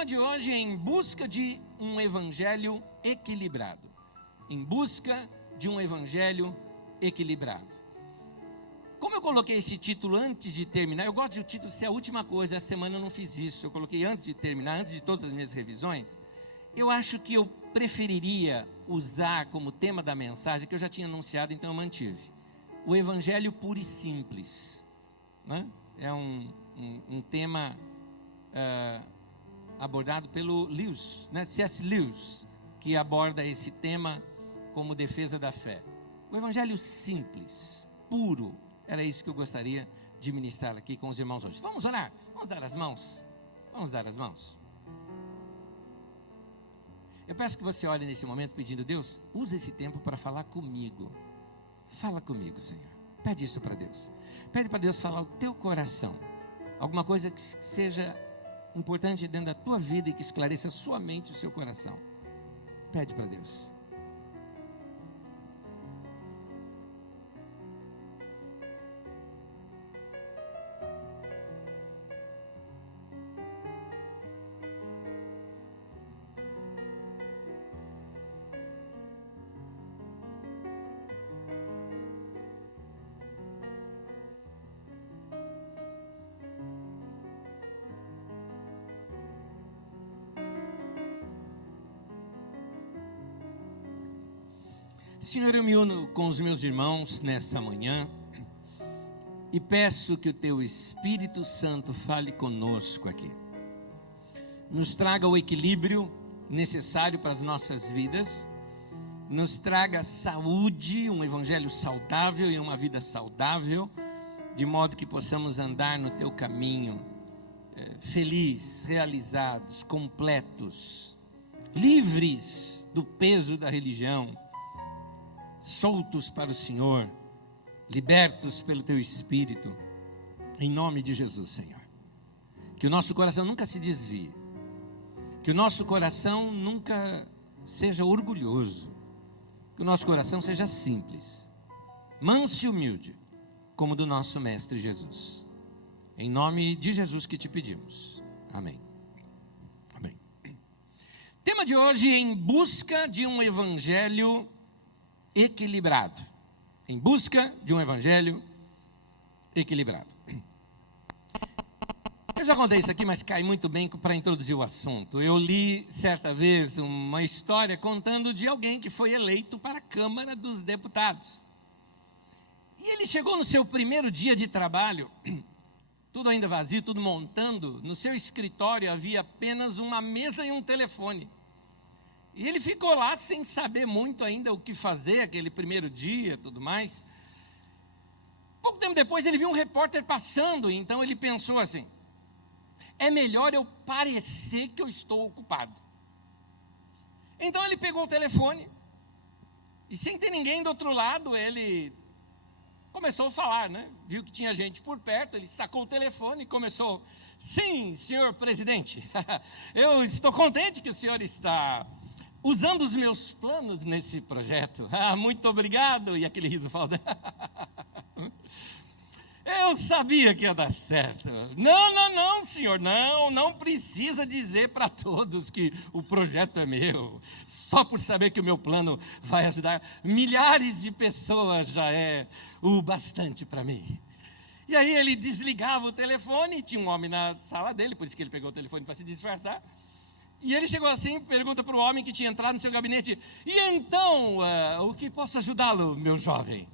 tema de hoje é em busca de um evangelho equilibrado. Em busca de um evangelho equilibrado. Como eu coloquei esse título antes de terminar, eu gosto de o título ser a última coisa, essa semana eu não fiz isso, eu coloquei antes de terminar, antes de todas as minhas revisões. Eu acho que eu preferiria usar como tema da mensagem, que eu já tinha anunciado, então eu mantive, o evangelho puro e simples, né? É um tema abordado pelo Lewis, né? C.S. Lewis, que aborda esse tema como defesa da fé. O evangelho simples, puro, era isso que eu gostaria de ministrar aqui com os irmãos hoje. Vamos orar? Vamos dar as mãos? Vamos dar as mãos? Eu peço que você olhe nesse momento pedindo: Deus, usa esse tempo para falar comigo. Fala comigo, Senhor. Pede isso para Deus. Pede para Deus falar o teu coração. Alguma coisa que seja importante dentro da tua vida e que esclareça a sua mente e o seu coração. Pede para Deus. Senhor, eu me uno com os meus irmãos nessa manhã e peço que o Teu Espírito Santo fale conosco aqui. Nos traga o equilíbrio necessário para as nossas vidas, nos traga saúde, um evangelho saudável e uma vida saudável, de modo que possamos andar no Teu caminho, felizes, realizados, completos, livres do peso da religião, soltos para o Senhor, libertos pelo Teu Espírito, em nome de Jesus, Senhor. Que o nosso coração nunca se desvie, que o nosso coração nunca seja orgulhoso, que o nosso coração seja simples, manso e humilde, como o do nosso Mestre Jesus. Em nome de Jesus que te pedimos. Amém. Amém. Tema de hoje: em busca de um evangelho equilibrado. Em busca de um evangelho equilibrado. Eu já contei isso aqui, mas cai muito bem para introduzir o assunto. Eu li certa vez uma história contando de alguém que foi eleito para a Câmara dos Deputados. E ele chegou no seu primeiro dia de trabalho, tudo ainda vazio, tudo montando. No seu escritório havia apenas uma mesa e um telefone. E ele ficou lá sem saber muito ainda o que fazer, aquele primeiro dia, tudo mais. Pouco tempo depois ele viu um repórter passando, então ele pensou assim: é melhor eu parecer que eu estou ocupado. Então ele pegou o telefone e, sem ter ninguém do outro lado, ele começou a falar, né? Viu que tinha gente por perto, ele sacou o telefone e começou: sim, senhor presidente, eu estou contente que o senhor está usando os meus planos nesse projeto. Muito obrigado. E aquele riso falando: eu sabia que ia dar certo. Não, senhor, não precisa dizer para todos que o projeto é meu. Só por saber que o meu plano vai ajudar milhares de pessoas já é o bastante para mim. E aí ele desligava o telefone, e tinha um homem na sala dele, por isso que ele pegou o telefone para se disfarçar. E ele chegou assim, pergunta para o homem que tinha entrado no seu gabinete: e então, o que posso ajudá-lo, meu jovem?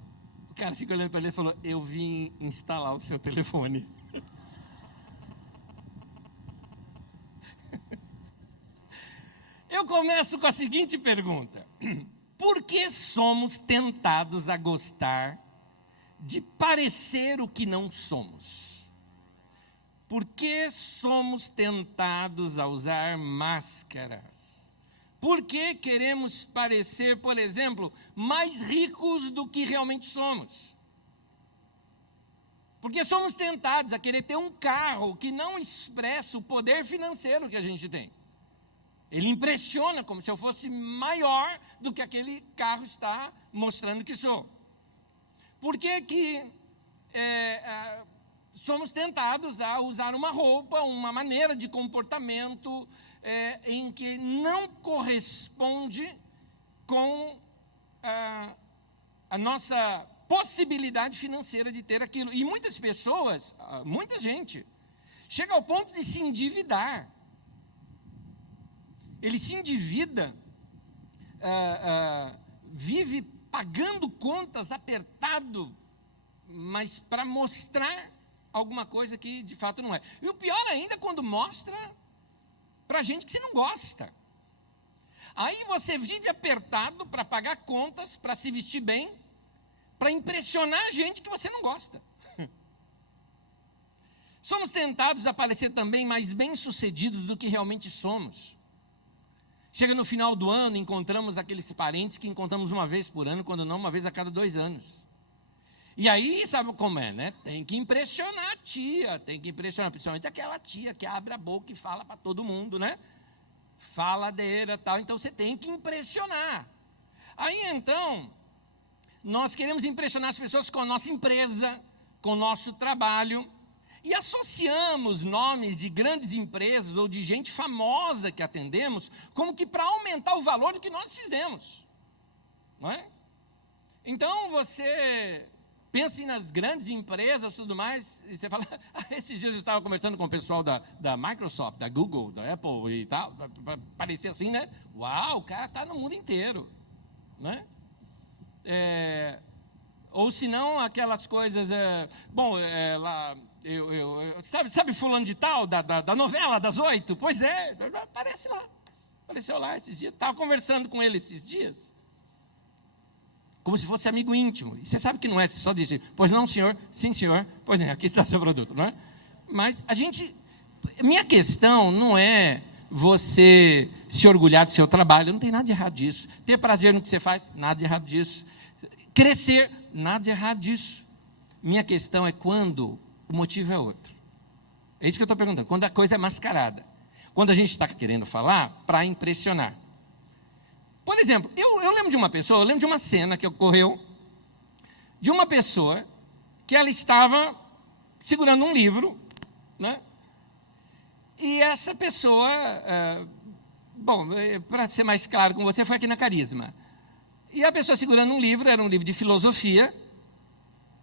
O cara fica olhando para ele e falou: eu vim instalar o seu telefone. Eu começo com a seguinte pergunta: por que somos tentados a gostar de parecer o que não somos? Por que somos tentados a usar máscaras? Por que queremos parecer, por exemplo, mais ricos do que realmente somos? Porque somos tentados a querer ter um carro que não expressa o poder financeiro que a gente tem. Ele impressiona como se eu fosse maior do que aquele carro está mostrando que sou. Por que somos tentados a usar uma roupa, uma maneira de comportamento em que não corresponde com a nossa possibilidade financeira de ter aquilo. E muitas pessoas, muita gente, chega ao ponto de se endividar. Ele se endivida, vive pagando contas apertado, mas para mostrar alguma coisa que de fato não é. E o pior ainda é quando mostra para gente que você não gosta. Aí você vive apertado para pagar contas, para se vestir bem, para impressionar gente que você não gosta. Somos tentados a parecer também mais bem-sucedidos do que realmente somos. Chega no final do ano, encontramos aqueles parentes que encontramos uma vez por ano, quando não uma vez a cada 2 anos. E aí, sabe como é, né? Tem que impressionar a tia, tem que impressionar, principalmente aquela tia que abre a boca e fala para todo mundo, né? Faladeira, tal. Então, você tem que impressionar. Aí, então, nós queremos impressionar as pessoas com a nossa empresa, com o nosso trabalho, e associamos nomes de grandes empresas ou de gente famosa que atendemos, como que para aumentar o valor do que nós fizemos. Não é? Então, você pensa nas grandes empresas e tudo mais, e você fala, esses dias eu estava conversando com o pessoal da Microsoft, da Google, da Apple e tal, parecia assim, né? Uau, o cara está no mundo inteiro, né? Ou se não, aquelas coisas, lá, sabe fulano de tal, da novela das 8? Pois é, aparece lá, apareceu lá esses dias, estava conversando com ele esses dias, como se fosse amigo íntimo. E você sabe que não é, você só disse, pois não, senhor, sim, senhor, pois é, aqui está o seu produto, não é? Mas minha questão não é você se orgulhar do seu trabalho, não tem nada de errado disso. Ter prazer no que você faz, nada de errado disso. Crescer, nada de errado disso. Minha questão é quando o motivo é outro. É isso que eu estou perguntando, quando a coisa é mascarada. Quando a gente está querendo falar para impressionar. Por exemplo, eu lembro de uma pessoa, eu lembro de uma cena que ocorreu, de uma pessoa que ela estava segurando um livro, né? E essa pessoa, para ser mais claro com você, foi aqui na Carisma. E a pessoa segurando um livro, era um livro de filosofia,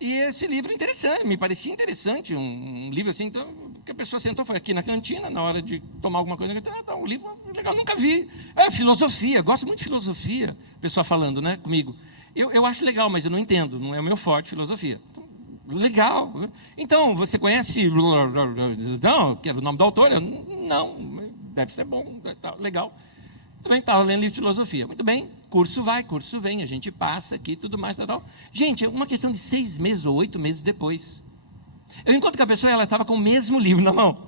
e esse livro interessante, me parecia interessante, um livro assim, então, que a pessoa sentou, foi aqui na cantina, na hora de tomar alguma coisa, um livro legal, nunca vi, filosofia, gosto muito de filosofia, a pessoa falando, né, comigo, eu acho legal, mas eu não entendo, não é o meu forte, filosofia, então, legal, então, você conhece, não, que era o nome do autor, não, deve ser bom, legal, também estava lendo livro de filosofia, muito bem, curso vai, curso vem, a gente passa aqui, tudo mais, tal. Gente, é uma questão de 6 meses ou 8 meses depois. Eu encontro com a pessoa, ela estava com o mesmo livro na mão.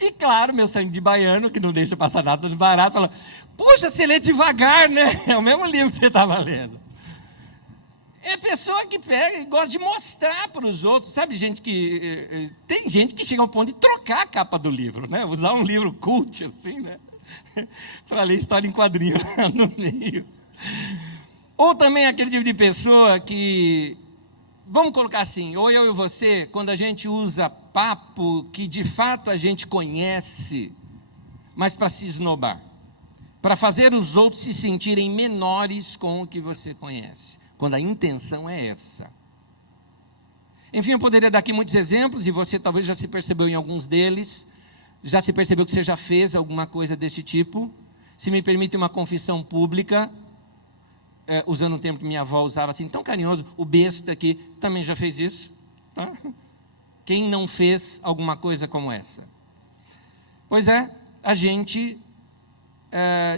E claro, meu sangue de baiano, que não deixa passar nada de barato, fala, puxa, você lê devagar, né? É o mesmo livro que você estava lendo. É a pessoa que pega e gosta de mostrar para os outros, sabe, tem gente que chega ao ponto de trocar a capa do livro, né? Usar um livro cult, assim, né? Para ler história em quadrinho lá no meio. Ou também aquele tipo de pessoa que, vamos colocar assim, ou eu e você, quando a gente usa papo que de fato a gente conhece, mas para se esnobar, para fazer os outros se sentirem menores com o que você conhece, quando a intenção é essa. Enfim, eu poderia dar aqui muitos exemplos, e você talvez já se percebeu em alguns deles, já se percebeu que você já fez alguma coisa desse tipo. Se me permite uma confissão pública, usando um termo que minha avó usava assim, tão carinhoso, o besta aqui também já fez isso. Tá? Quem não fez alguma coisa como essa? Pois é, a gente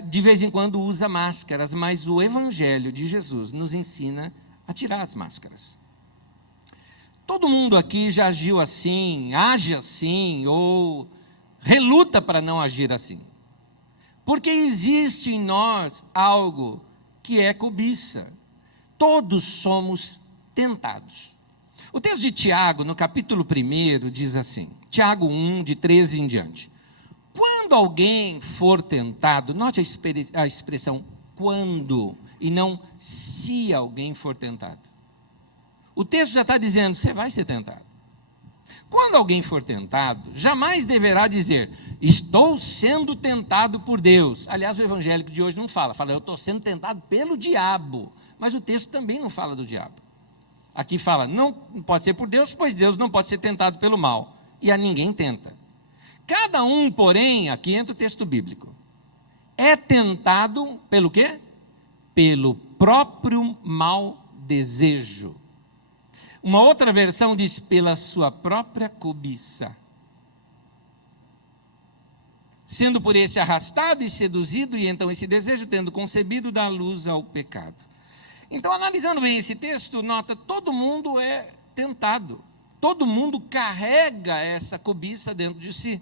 de vez em quando usa máscaras, mas o Evangelho de Jesus nos ensina a tirar as máscaras. Todo mundo aqui já agiu assim, age assim, ou reluta para não agir assim. Porque existe em nós algo que é cobiça. Todos somos tentados. O texto de Tiago, no capítulo 1, diz assim, Tiago 1, de 13 em diante. Quando alguém for tentado, note a expressão quando, e não se alguém for tentado. O texto já está dizendo, você vai ser tentado. Quando alguém for tentado, jamais deverá dizer, estou sendo tentado por Deus. Aliás, o evangélico de hoje não fala, eu estou sendo tentado pelo diabo. Mas o texto também não fala do diabo. Aqui fala, não pode ser por Deus, pois Deus não pode ser tentado pelo mal. E a ninguém tenta. Cada um, porém, aqui entra o texto bíblico, é tentado pelo quê? Pelo próprio mau desejo. Uma outra versão diz, pela sua própria cobiça. Sendo por esse arrastado e seduzido, e então esse desejo, tendo concebido, dá luz ao pecado. Então, analisando bem esse texto, nota, todo mundo é tentado. Todo mundo carrega essa cobiça dentro de si.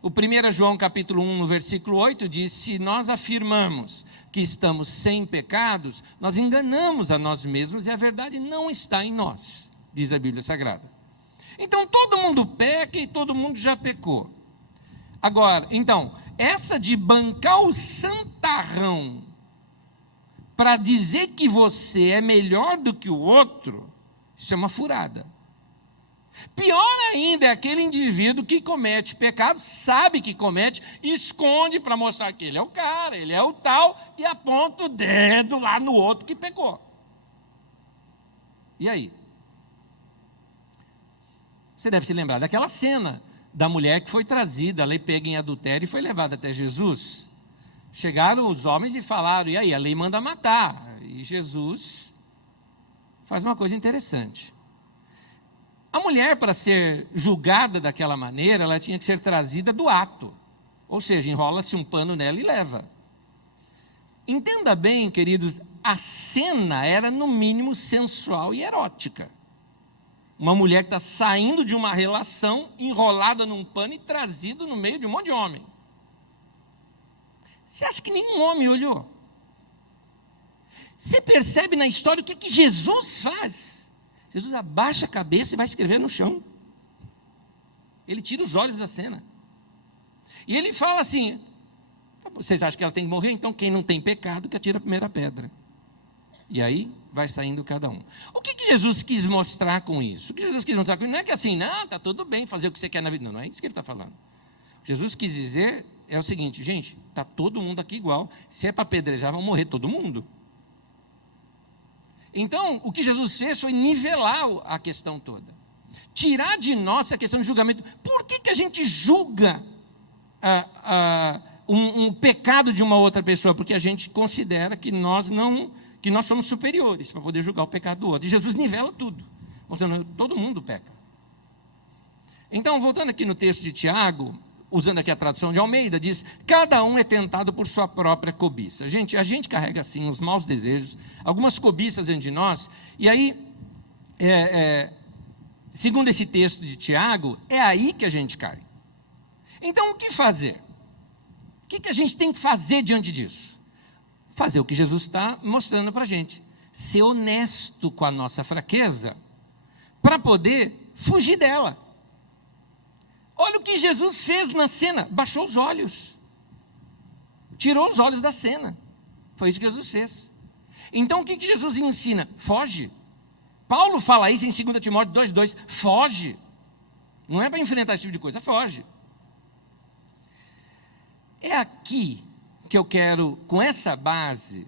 O 1 João capítulo 1, no versículo 8, diz, se nós afirmamos que estamos sem pecados, nós enganamos a nós mesmos e a verdade não está em nós, diz a Bíblia Sagrada. Então, todo mundo peca e todo mundo já pecou. Agora, então, essa de bancar o santarrão para dizer que você é melhor do que o outro, isso é uma furada. Pior ainda é aquele indivíduo que comete pecado, sabe que comete, esconde para mostrar que ele é o cara, ele é o tal, e aponta o dedo lá no outro que pecou. E aí? Você deve se lembrar daquela cena da mulher que foi trazida, ela pega em adultério e foi levada até Jesus. Chegaram os homens e falaram, e aí, a lei manda matar. E Jesus faz uma coisa interessante. A mulher, para ser julgada daquela maneira, ela tinha que ser trazida do ato. Ou seja, enrola-se um pano nela e leva. Entenda bem, queridos, a cena era no mínimo sensual e erótica. Uma mulher que está saindo de uma relação, enrolada num pano e trazida no meio de um monte de homem. Você acha que nenhum homem olhou? Você percebe na história o que Jesus faz? Jesus abaixa a cabeça e vai escrever no chão. Ele tira os olhos da cena. E ele fala assim, vocês acham que ela tem que morrer? Então quem não tem pecado que atira a primeira pedra. E aí vai saindo cada um. O que Jesus quis mostrar com isso? O que Jesus quis mostrar com isso? Não é que assim, não, está tudo bem fazer o que você quer na vida. Não, não é isso que ele está falando. Jesus quis dizer é o seguinte, gente, está todo mundo aqui igual. Se é para apedrejar, vão morrer todo mundo. Então, o que Jesus fez foi nivelar a questão toda. Tirar de nós a questão de julgamento. Por que a gente julga um pecado de uma outra pessoa? Porque a gente considera que nós somos superiores para poder julgar o pecado do outro. E Jesus nivela tudo, mostrando que todo mundo peca. Então, voltando aqui no texto de Tiago, usando aqui a tradução de Almeida, diz, cada um é tentado por sua própria cobiça. Gente, a gente carrega assim os maus desejos, algumas cobiças dentro de nós, e aí, segundo esse texto de Tiago, é aí que a gente cai. Então, o que fazer? O que a gente tem que fazer diante disso? Fazer o que Jesus está mostrando para a gente. Ser honesto com a nossa fraqueza, para poder fugir dela. Olha o que Jesus fez na cena, baixou os olhos, tirou os olhos da cena, foi isso que Jesus fez. Então o que Jesus ensina? Foge. Paulo fala isso em 2 Timóteo 2,2, foge, não é para enfrentar esse tipo de coisa, foge. É aqui que eu quero, com essa base,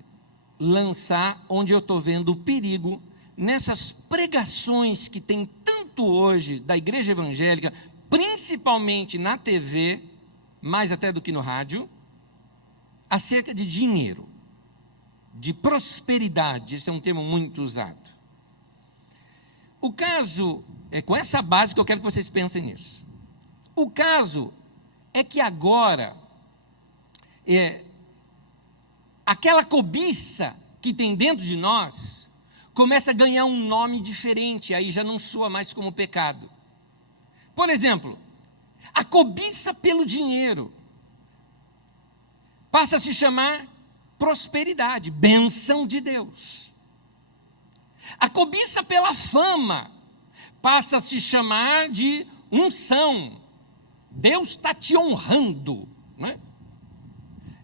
lançar onde eu estou vendo o perigo, nessas pregações que tem tanto hoje, da igreja evangélica, principalmente na TV, mais até do que no rádio, acerca de dinheiro, de prosperidade. Esse é um termo muito usado. O caso, é com essa base que eu quero que vocês pensem nisso. O caso é que agora, aquela cobiça que tem dentro de nós, começa a ganhar um nome diferente, aí já não soa mais como pecado. Por exemplo, a cobiça pelo dinheiro passa a se chamar prosperidade, bênção de Deus. A cobiça pela fama passa a se chamar de unção. Deus está te honrando, não é?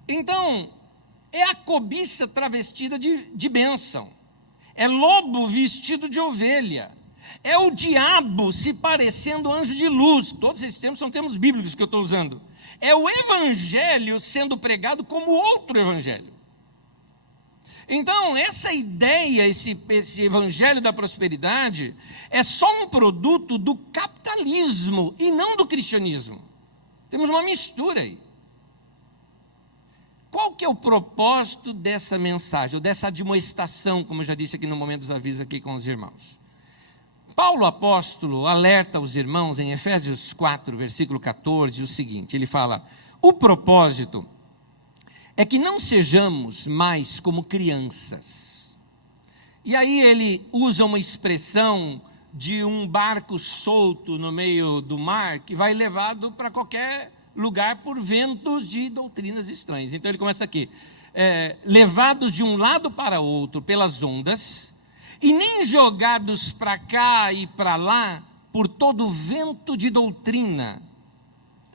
Então, é a cobiça travestida de bênção. É lobo vestido de ovelha. É o diabo se parecendo anjo de luz. Todos esses termos são termos bíblicos que eu estou usando. É o evangelho sendo pregado como outro evangelho. Então, essa ideia, esse evangelho da prosperidade, é só um produto do capitalismo e não do cristianismo. Temos uma mistura aí. Qual que é o propósito dessa mensagem, ou dessa admoestação, como eu já disse aqui no momento dos avisos aqui com os irmãos? Paulo apóstolo alerta os irmãos em Efésios 4, versículo 14, o seguinte, ele fala, o propósito é que não sejamos mais como crianças. E aí ele usa uma expressão de um barco solto no meio do mar, que vai levado para qualquer lugar por ventos de doutrinas estranhas. Então ele começa aqui, levados de um lado para outro pelas ondas, e nem jogados para cá e para lá por todo vento de doutrina,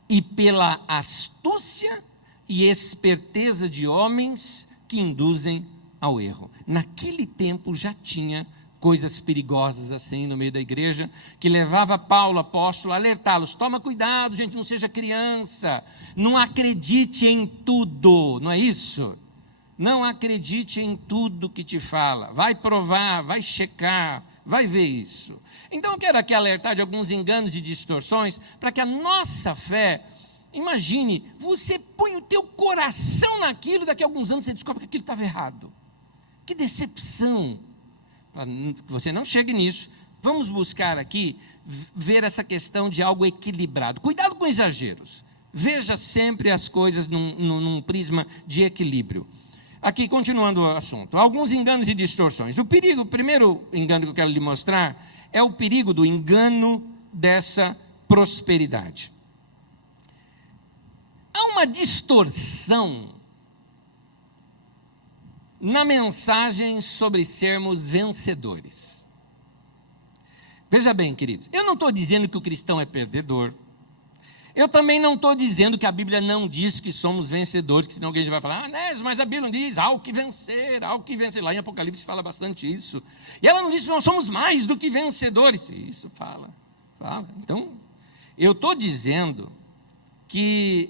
e pela astúcia e esperteza de homens que induzem ao erro. Naquele tempo já tinha coisas perigosas assim no meio da igreja, que levava Paulo, apóstolo, a alertá-los, toma cuidado, gente, não seja criança, não acredite em tudo, não é isso? Não acredite em tudo que te fala, vai provar, vai checar, vai ver isso. Então eu quero aqui alertar de alguns enganos e distorções, para que a nossa fé, imagine, você põe o teu coração naquilo, daqui a alguns anos você descobre que aquilo estava errado. Que decepção! Para que você não chegue nisso, vamos buscar aqui, ver essa questão de algo equilibrado. Cuidado com exageros. Veja sempre as coisas num prisma de equilíbrio. Aqui, continuando o assunto, alguns enganos e distorções. O primeiro engano que eu quero lhe mostrar é o perigo do engano dessa prosperidade. Há uma distorção na mensagem sobre sermos vencedores. Veja bem, queridos, eu não estou dizendo que o cristão é perdedor. Eu também não estou dizendo que a Bíblia não diz que somos vencedores, que senão alguém vai falar, mas a Bíblia não diz, há o que vencer, há o que vencer. Lá em Apocalipse fala bastante isso. E ela não diz que nós somos mais do que vencedores. Isso fala. Então, eu estou dizendo que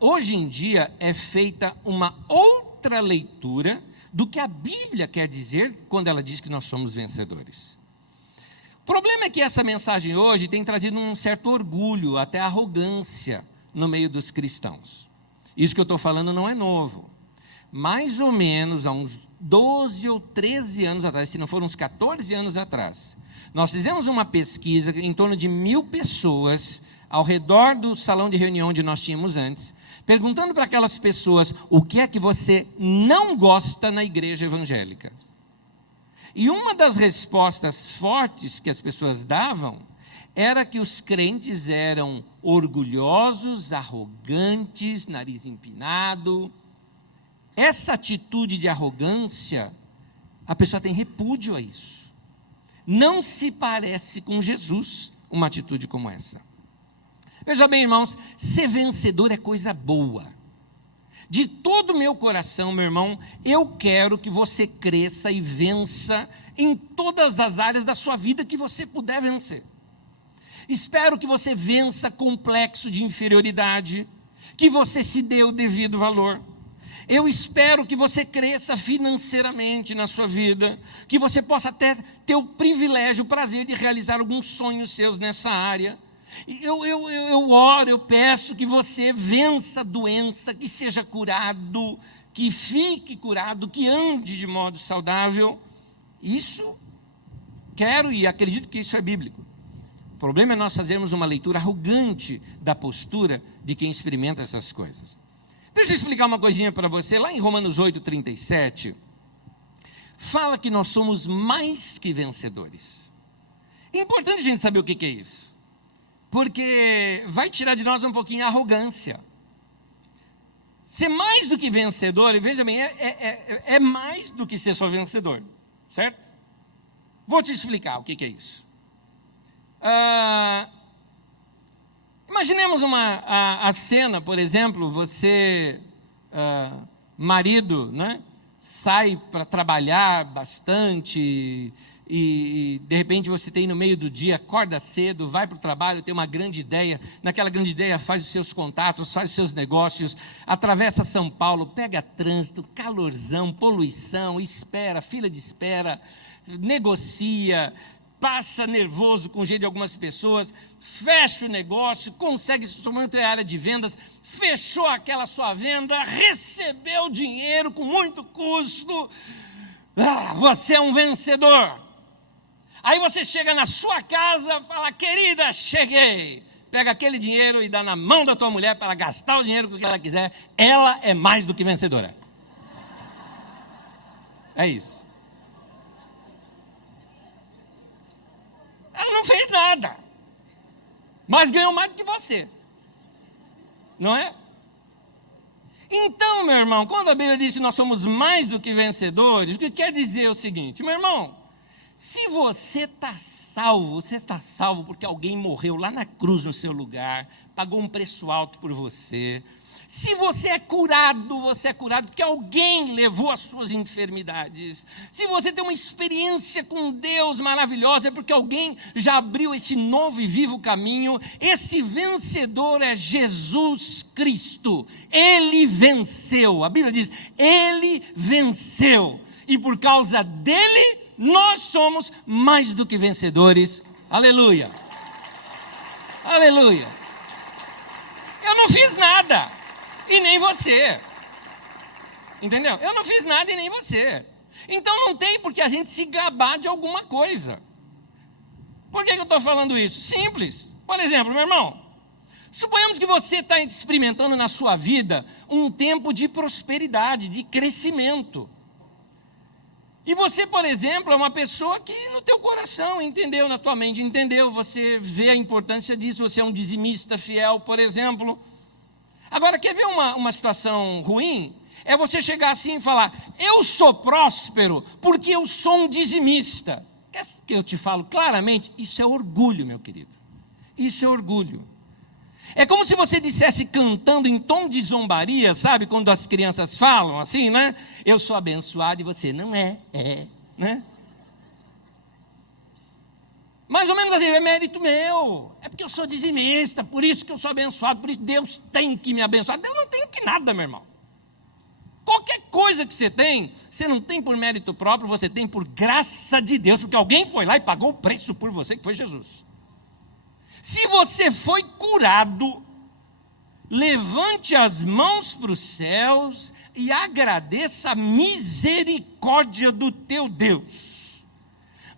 hoje em dia é feita uma outra leitura do que a Bíblia quer dizer quando ela diz que nós somos vencedores. O problema é que essa mensagem hoje tem trazido um certo orgulho, até arrogância no meio dos cristãos. Isso que eu estou falando não é novo. Mais ou menos há uns 12 ou 13 anos atrás, se não foram uns 14 anos atrás, nós fizemos uma pesquisa em torno de 1.000 pessoas ao redor do salão de reunião onde nós tínhamos antes, perguntando para aquelas pessoas o que é que você não gosta na igreja evangélica. E uma das respostas fortes que as pessoas davam era que os crentes eram orgulhosos, arrogantes, nariz empinado. Essa atitude de arrogância, a pessoa tem repúdio a isso. Não se parece com Jesus uma atitude como essa. Veja bem, irmãos, ser vencedor é coisa boa. De todo o meu coração, meu irmão, eu quero que você cresça e vença em todas as áreas da sua vida que você puder vencer. Espero que você vença complexo de inferioridade, que você se dê o devido valor. Eu espero que você cresça financeiramente na sua vida, que você possa até ter o privilégio, o prazer de realizar alguns sonhos seus nessa área. Eu oro, eu peço que você vença a doença, que seja curado, que fique curado, que ande de modo saudável. Isso quero e acredito que isso é bíblico. O problema é nós fazermos uma leitura arrogante da postura de quem experimenta essas coisas. Deixa eu explicar uma coisinha para você. Lá em Romanos 8:37, fala que nós somos mais que vencedores. É importante a gente saber o que é isso, porque vai tirar de nós um pouquinho a arrogância. Ser mais do que vencedor, e veja bem, é mais do que ser só vencedor, certo? Vou te explicar o que é isso. Imaginemos a cena, por exemplo, você, marido, né, sai para trabalhar bastante e de repente você tem no meio do dia, acorda cedo, vai para o trabalho, tem uma grande ideia, naquela grande ideia faz os seus contatos, faz os seus negócios, atravessa São Paulo, pega trânsito, calorzão, poluição, espera, fila de espera, negocia, passa nervoso com o jeito de algumas pessoas, fecha o negócio, consegue, somente a área de vendas, fechou aquela sua venda, recebeu dinheiro com muito custo, você é um vencedor. Aí você chega na sua casa e fala, querida, cheguei. Pega aquele dinheiro e dá na mão da tua mulher para ela gastar o dinheiro com o que ela quiser. Ela é mais do que vencedora. É isso. Ela não fez nada, mas ganhou mais do que você. Não é? Então, meu irmão, quando a Bíblia diz que nós somos mais do que vencedores, o que quer dizer é o seguinte, meu irmão, se você está salvo, você está salvo porque alguém morreu lá na cruz no seu lugar, pagou um preço alto por você. Se você é curado porque alguém levou as suas enfermidades. Se você tem uma experiência com Deus maravilhosa, é porque alguém já abriu esse novo e vivo caminho. Esse vencedor é Jesus Cristo. Ele venceu. A Bíblia diz, ele venceu. E por causa dele, nós somos mais do que vencedores. Aleluia. Aleluia. Eu não fiz nada. E nem você. Entendeu? Eu não fiz nada e nem você. Então não tem por que a gente se gabar de alguma coisa. Por que eu estou falando isso? Simples. Por exemplo, meu irmão, suponhamos que você está experimentando na sua vida um tempo de prosperidade, de crescimento. E você, por exemplo, é uma pessoa que no teu coração entendeu, na tua mente entendeu, você vê a importância disso, você é um dizimista fiel, por exemplo. Agora, quer ver uma situação ruim? É você chegar assim e falar, eu sou próspero porque eu sou um dizimista. Quer que eu te falo claramente? Isso é orgulho, meu querido. Isso é orgulho. É como se você dissesse cantando em tom de zombaria, sabe? Quando as crianças falam assim, né? Eu sou abençoado e você não é, né? Mais ou menos assim, é mérito meu, é porque eu sou dizimista, por isso que eu sou abençoado, por isso Deus tem que me abençoar. Deus não tem que nada, meu irmão. Qualquer coisa que você não tem por mérito próprio, você tem por graça de Deus, porque alguém foi lá e pagou o preço por você, que foi Jesus. Se você foi curado, levante as mãos para os céus e agradeça a misericórdia do teu Deus.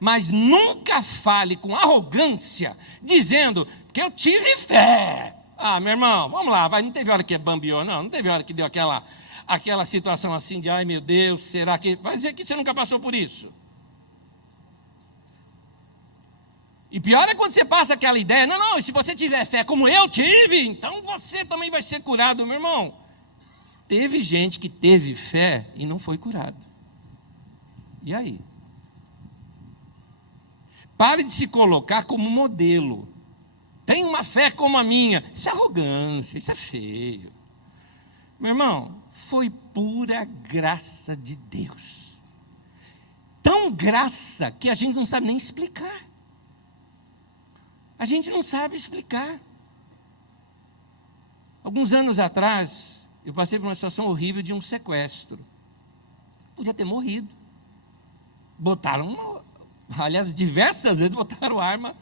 Mas nunca fale com arrogância, dizendo que eu tive fé. Meu irmão, vamos lá, não teve hora que bambiou, não teve hora que deu aquela situação assim de, ai meu Deus, será que... Vai dizer que você nunca passou por isso. E pior é quando você passa aquela ideia, não, se você tiver fé como eu tive, então você também vai ser curado, meu irmão. Teve gente que teve fé e não foi curado. E aí? Pare de se colocar como modelo. Tem uma fé como a minha. Isso é arrogância, isso é feio. Meu irmão, foi pura graça de Deus. Tão graça que a gente não sabe nem explicar. A gente não sabe explicar. Alguns anos atrás, eu passei por uma situação horrível de um sequestro. Podia ter morrido. Aliás, diversas vezes botaram arma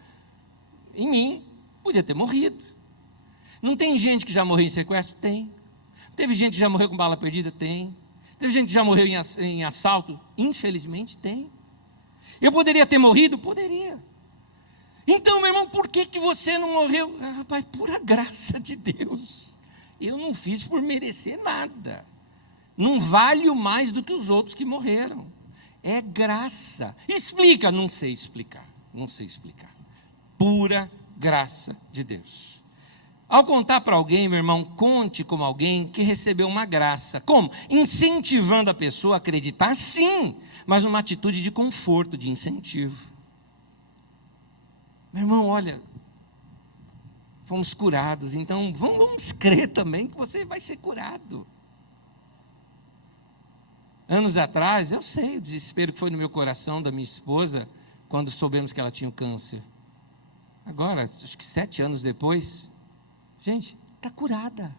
em mim. Podia ter morrido. Não tem gente que já morreu em sequestro? Tem. Teve gente que já morreu com bala perdida? Tem. Teve gente que já morreu em assalto? Infelizmente, tem. Eu poderia ter morrido? Poderia. Então, meu irmão, por que você não morreu? Rapaz, pura graça de Deus. Eu não fiz por merecer nada. Não valho mais do que os outros que morreram. É graça. Explica, não sei explicar. Pura graça de Deus. Ao contar para alguém, meu irmão, conte como alguém que recebeu uma graça. Como? Incentivando a pessoa a acreditar, sim, mas numa atitude de conforto, de incentivo. Meu irmão, olha, fomos curados, então vamos crer também que você vai ser curado. Anos atrás, eu sei o desespero que foi no meu coração da minha esposa, quando soubemos que ela tinha o câncer. Agora, acho que 7 anos depois, gente, está curada.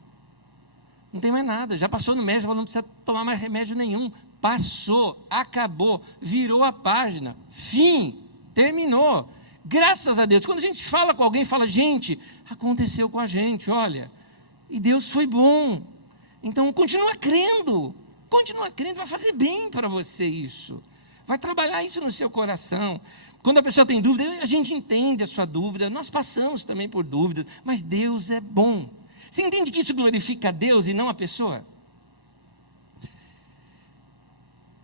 Não tem mais nada, já passou no médico, não precisa tomar mais remédio nenhum. Passou, acabou, virou a página, fim, terminou. Graças a Deus. Quando a gente fala com alguém, fala, gente, aconteceu com a gente, olha, e Deus foi bom. Então, continua crendo, vai fazer bem para você isso. Vai trabalhar isso no seu coração. Quando a pessoa tem dúvida, a gente entende a sua dúvida, nós passamos também por dúvidas, mas Deus é bom. Você entende que isso glorifica a Deus e não a pessoa?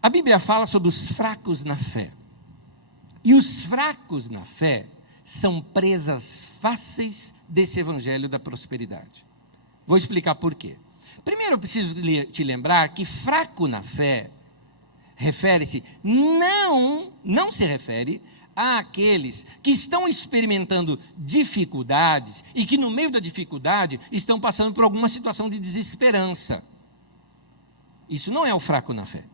A Bíblia fala sobre os fracos na fé. E os fracos na fé são presas fáceis desse evangelho da prosperidade. Vou explicar por quê. Primeiro eu preciso te lembrar que fraco na fé refere-se, não se refere àqueles que estão experimentando dificuldades e que no meio da dificuldade estão passando por alguma situação de desesperança. Isso não é o fraco na fé.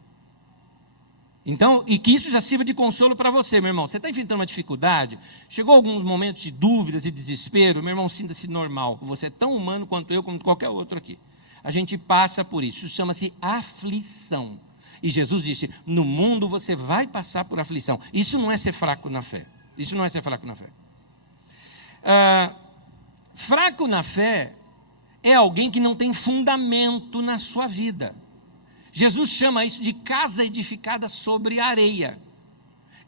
Então, e que isso já sirva de consolo para você, meu irmão. Você está enfrentando uma dificuldade, chegou alguns momentos de dúvidas e desespero, meu irmão, sinta-se normal. Você é tão humano quanto eu, como qualquer outro aqui. A gente passa por isso, isso chama-se aflição. E Jesus disse, no mundo você vai passar por aflição. Isso não é ser fraco na fé. Isso não é ser fraco na fé. Fraco na fé é alguém que não tem fundamento na sua vida. Jesus chama isso de casa edificada sobre areia.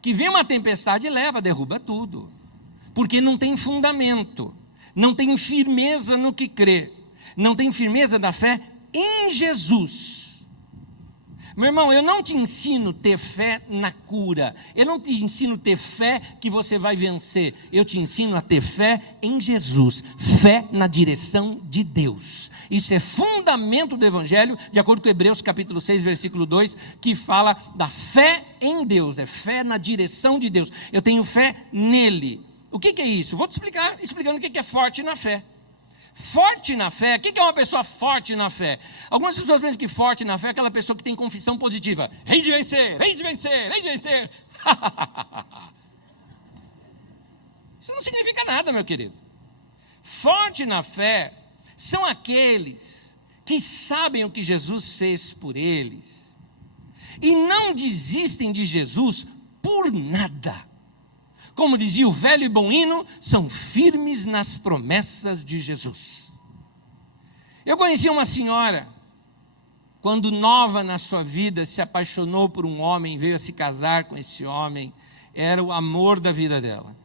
Que vem uma tempestade e leva, derruba tudo. Porque não tem fundamento. Não tem firmeza no que crê. Não tem firmeza da fé em Jesus. Meu irmão, eu não te ensino a ter fé na cura. Eu não te ensino a ter fé que você vai vencer. Eu te ensino a ter fé em Jesus. Fé na direção de Deus. Isso é fundamento do Evangelho, de acordo com Hebreus capítulo 6, versículo 2, que fala da fé em Deus. É fé na direção de Deus. Eu tenho fé nele. O que é isso? Vou te explicar, explicando o que é forte na fé. Forte na fé, o que é uma pessoa forte na fé? Algumas pessoas pensam que forte na fé é aquela pessoa que tem confissão positiva. Rei de vencer, rei de vencer, rei de vencer. Isso não significa nada, meu querido. Forte na fé são aqueles que sabem o que Jesus fez por eles e não desistem de Jesus por nada. Como dizia o velho e bom hino, são firmes nas promessas de Jesus. Eu conheci uma senhora, quando nova na sua vida, se apaixonou por um homem, veio a se casar com esse homem, era o amor da vida dela.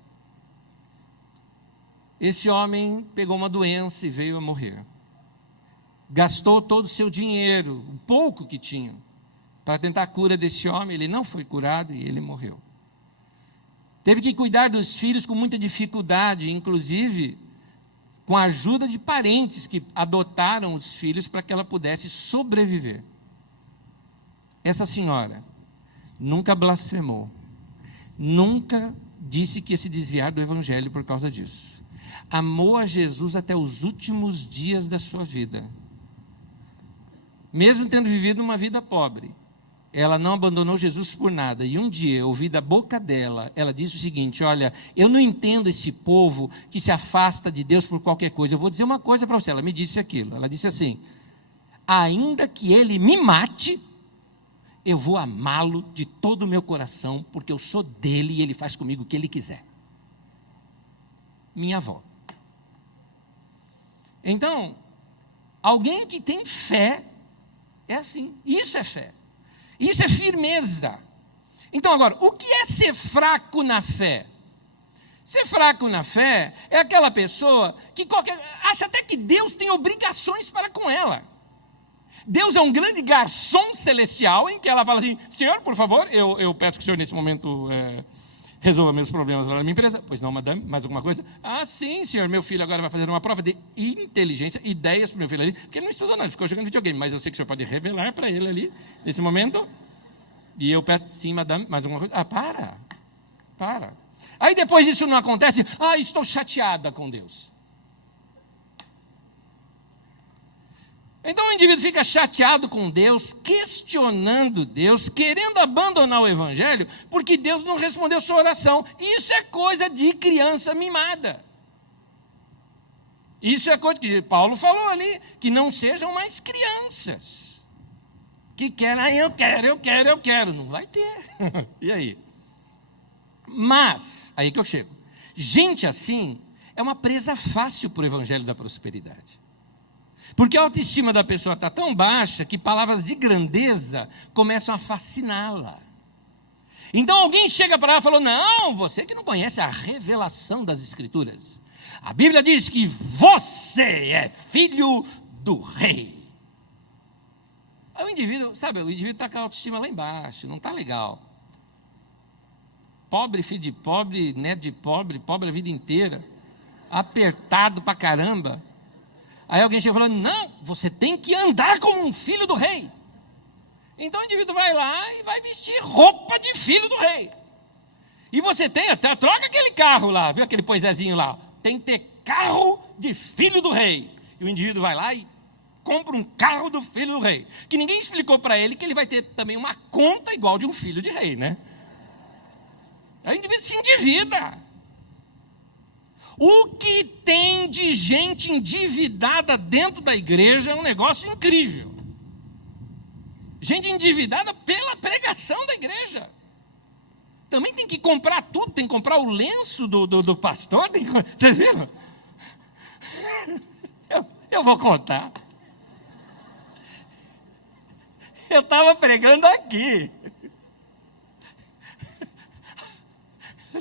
Esse homem pegou uma doença e veio a morrer. Gastou todo o seu dinheiro, o pouco que tinha, para tentar a cura desse homem. Ele não foi curado e ele morreu. Teve que cuidar dos filhos com muita dificuldade, inclusive com a ajuda de parentes que adotaram os filhos para que ela pudesse sobreviver. Essa senhora nunca blasfemou, nunca disse que ia se desviar do Evangelho por causa disso. Amou a Jesus até os últimos dias da sua vida. Mesmo tendo vivido uma vida pobre, ela não abandonou Jesus por nada. E um dia, eu ouvi da boca dela, ela disse o seguinte, olha, eu não entendo esse povo que se afasta de Deus por qualquer coisa. Eu vou dizer uma coisa para você. Ela me disse aquilo. Ela disse assim, ainda que ele me mate, eu vou amá-lo de todo o meu coração, porque eu sou dele e ele faz comigo o que ele quiser. Minha avó. Então, alguém que tem fé, é assim. Isso é fé. Isso é firmeza. Então agora, o que é ser fraco na fé? Ser fraco na fé é aquela pessoa que acha até que Deus tem obrigações para com ela. Deus é um grande garçom celestial em que ela fala assim, Senhor, por favor, eu peço que o Senhor nesse momento resolva meus problemas lá na minha empresa. Pois não, madame, mais alguma coisa? Ah, sim, senhor, meu filho agora vai fazer uma prova de inteligência, ideias para o meu filho ali, porque ele não estudou nada, ele ficou jogando videogame, mas eu sei que o senhor pode revelar para ele ali, nesse momento. E eu peço, sim, madame, mais alguma coisa? Ah, para. Aí depois disso não acontece, estou chateada com Deus. Então o indivíduo fica chateado com Deus, questionando Deus, querendo abandonar o evangelho, porque Deus não respondeu sua oração. Isso é coisa de criança mimada. Isso é coisa que Paulo falou ali, que não sejam mais crianças, que querem, eu quero. Não vai ter. E aí? Mas, aí que eu chego. Gente assim é uma presa fácil para o evangelho da prosperidade. Porque a autoestima da pessoa está tão baixa que palavras de grandeza começam a fasciná-la. Então alguém chega para ela e falou, não, você que não conhece a revelação das Escrituras. A Bíblia diz que você é filho do rei. Aí o indivíduo está com a autoestima lá embaixo, não está legal. Pobre, filho de pobre, neto de pobre a vida inteira. Apertado pra caramba. Aí alguém chega falando, não, você tem que andar como um filho do rei. Então o indivíduo vai lá e vai vestir roupa de filho do rei. E você tem até, troca aquele carro lá, viu aquele poisézinho lá? Tem que ter carro de filho do rei. E o indivíduo vai lá e compra um carro do filho do rei. Que ninguém explicou para ele que ele vai ter também uma conta igual de um filho de rei, né? Aí o indivíduo se endivida. O que tem de gente endividada dentro da igreja é um negócio incrível. Gente endividada pela pregação da igreja. Também tem que comprar tudo, tem que comprar o lenço do pastor. Vocês viram? Eu vou contar. Eu estava pregando aqui.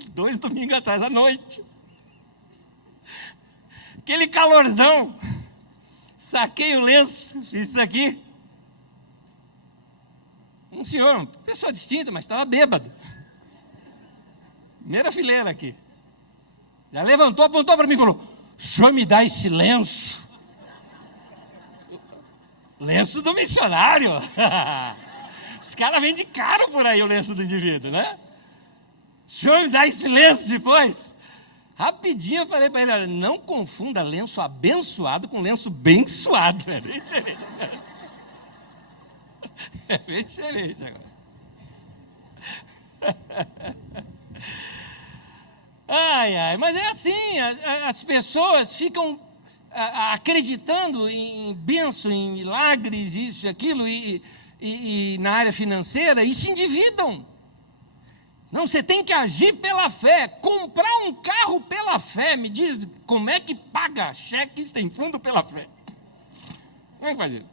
2 domingos atrás, à noite. Aquele calorzão. Saquei o lenço, fiz isso aqui. Um senhor, pessoa distinta, mas estava bêbado. Primeira fileira aqui. Já levantou, apontou para mim e falou, o senhor me dá esse lenço? Lenço do missionário. Os caras vendem caro por aí o lenço do indivíduo, né? O senhor me dá esse lenço depois? Rapidinho eu falei para ele, olha, não confunda lenço abençoado com lenço bençoado. É bem diferente. É bem diferente agora. Mas é assim, as pessoas ficam acreditando em bênção, em milagres, isso e aquilo, e na área financeira, e se endividam. Não, você tem que agir pela fé, comprar um carro pela fé. Me diz como é que paga cheque sem fundo pela fé. Como é que faz isso?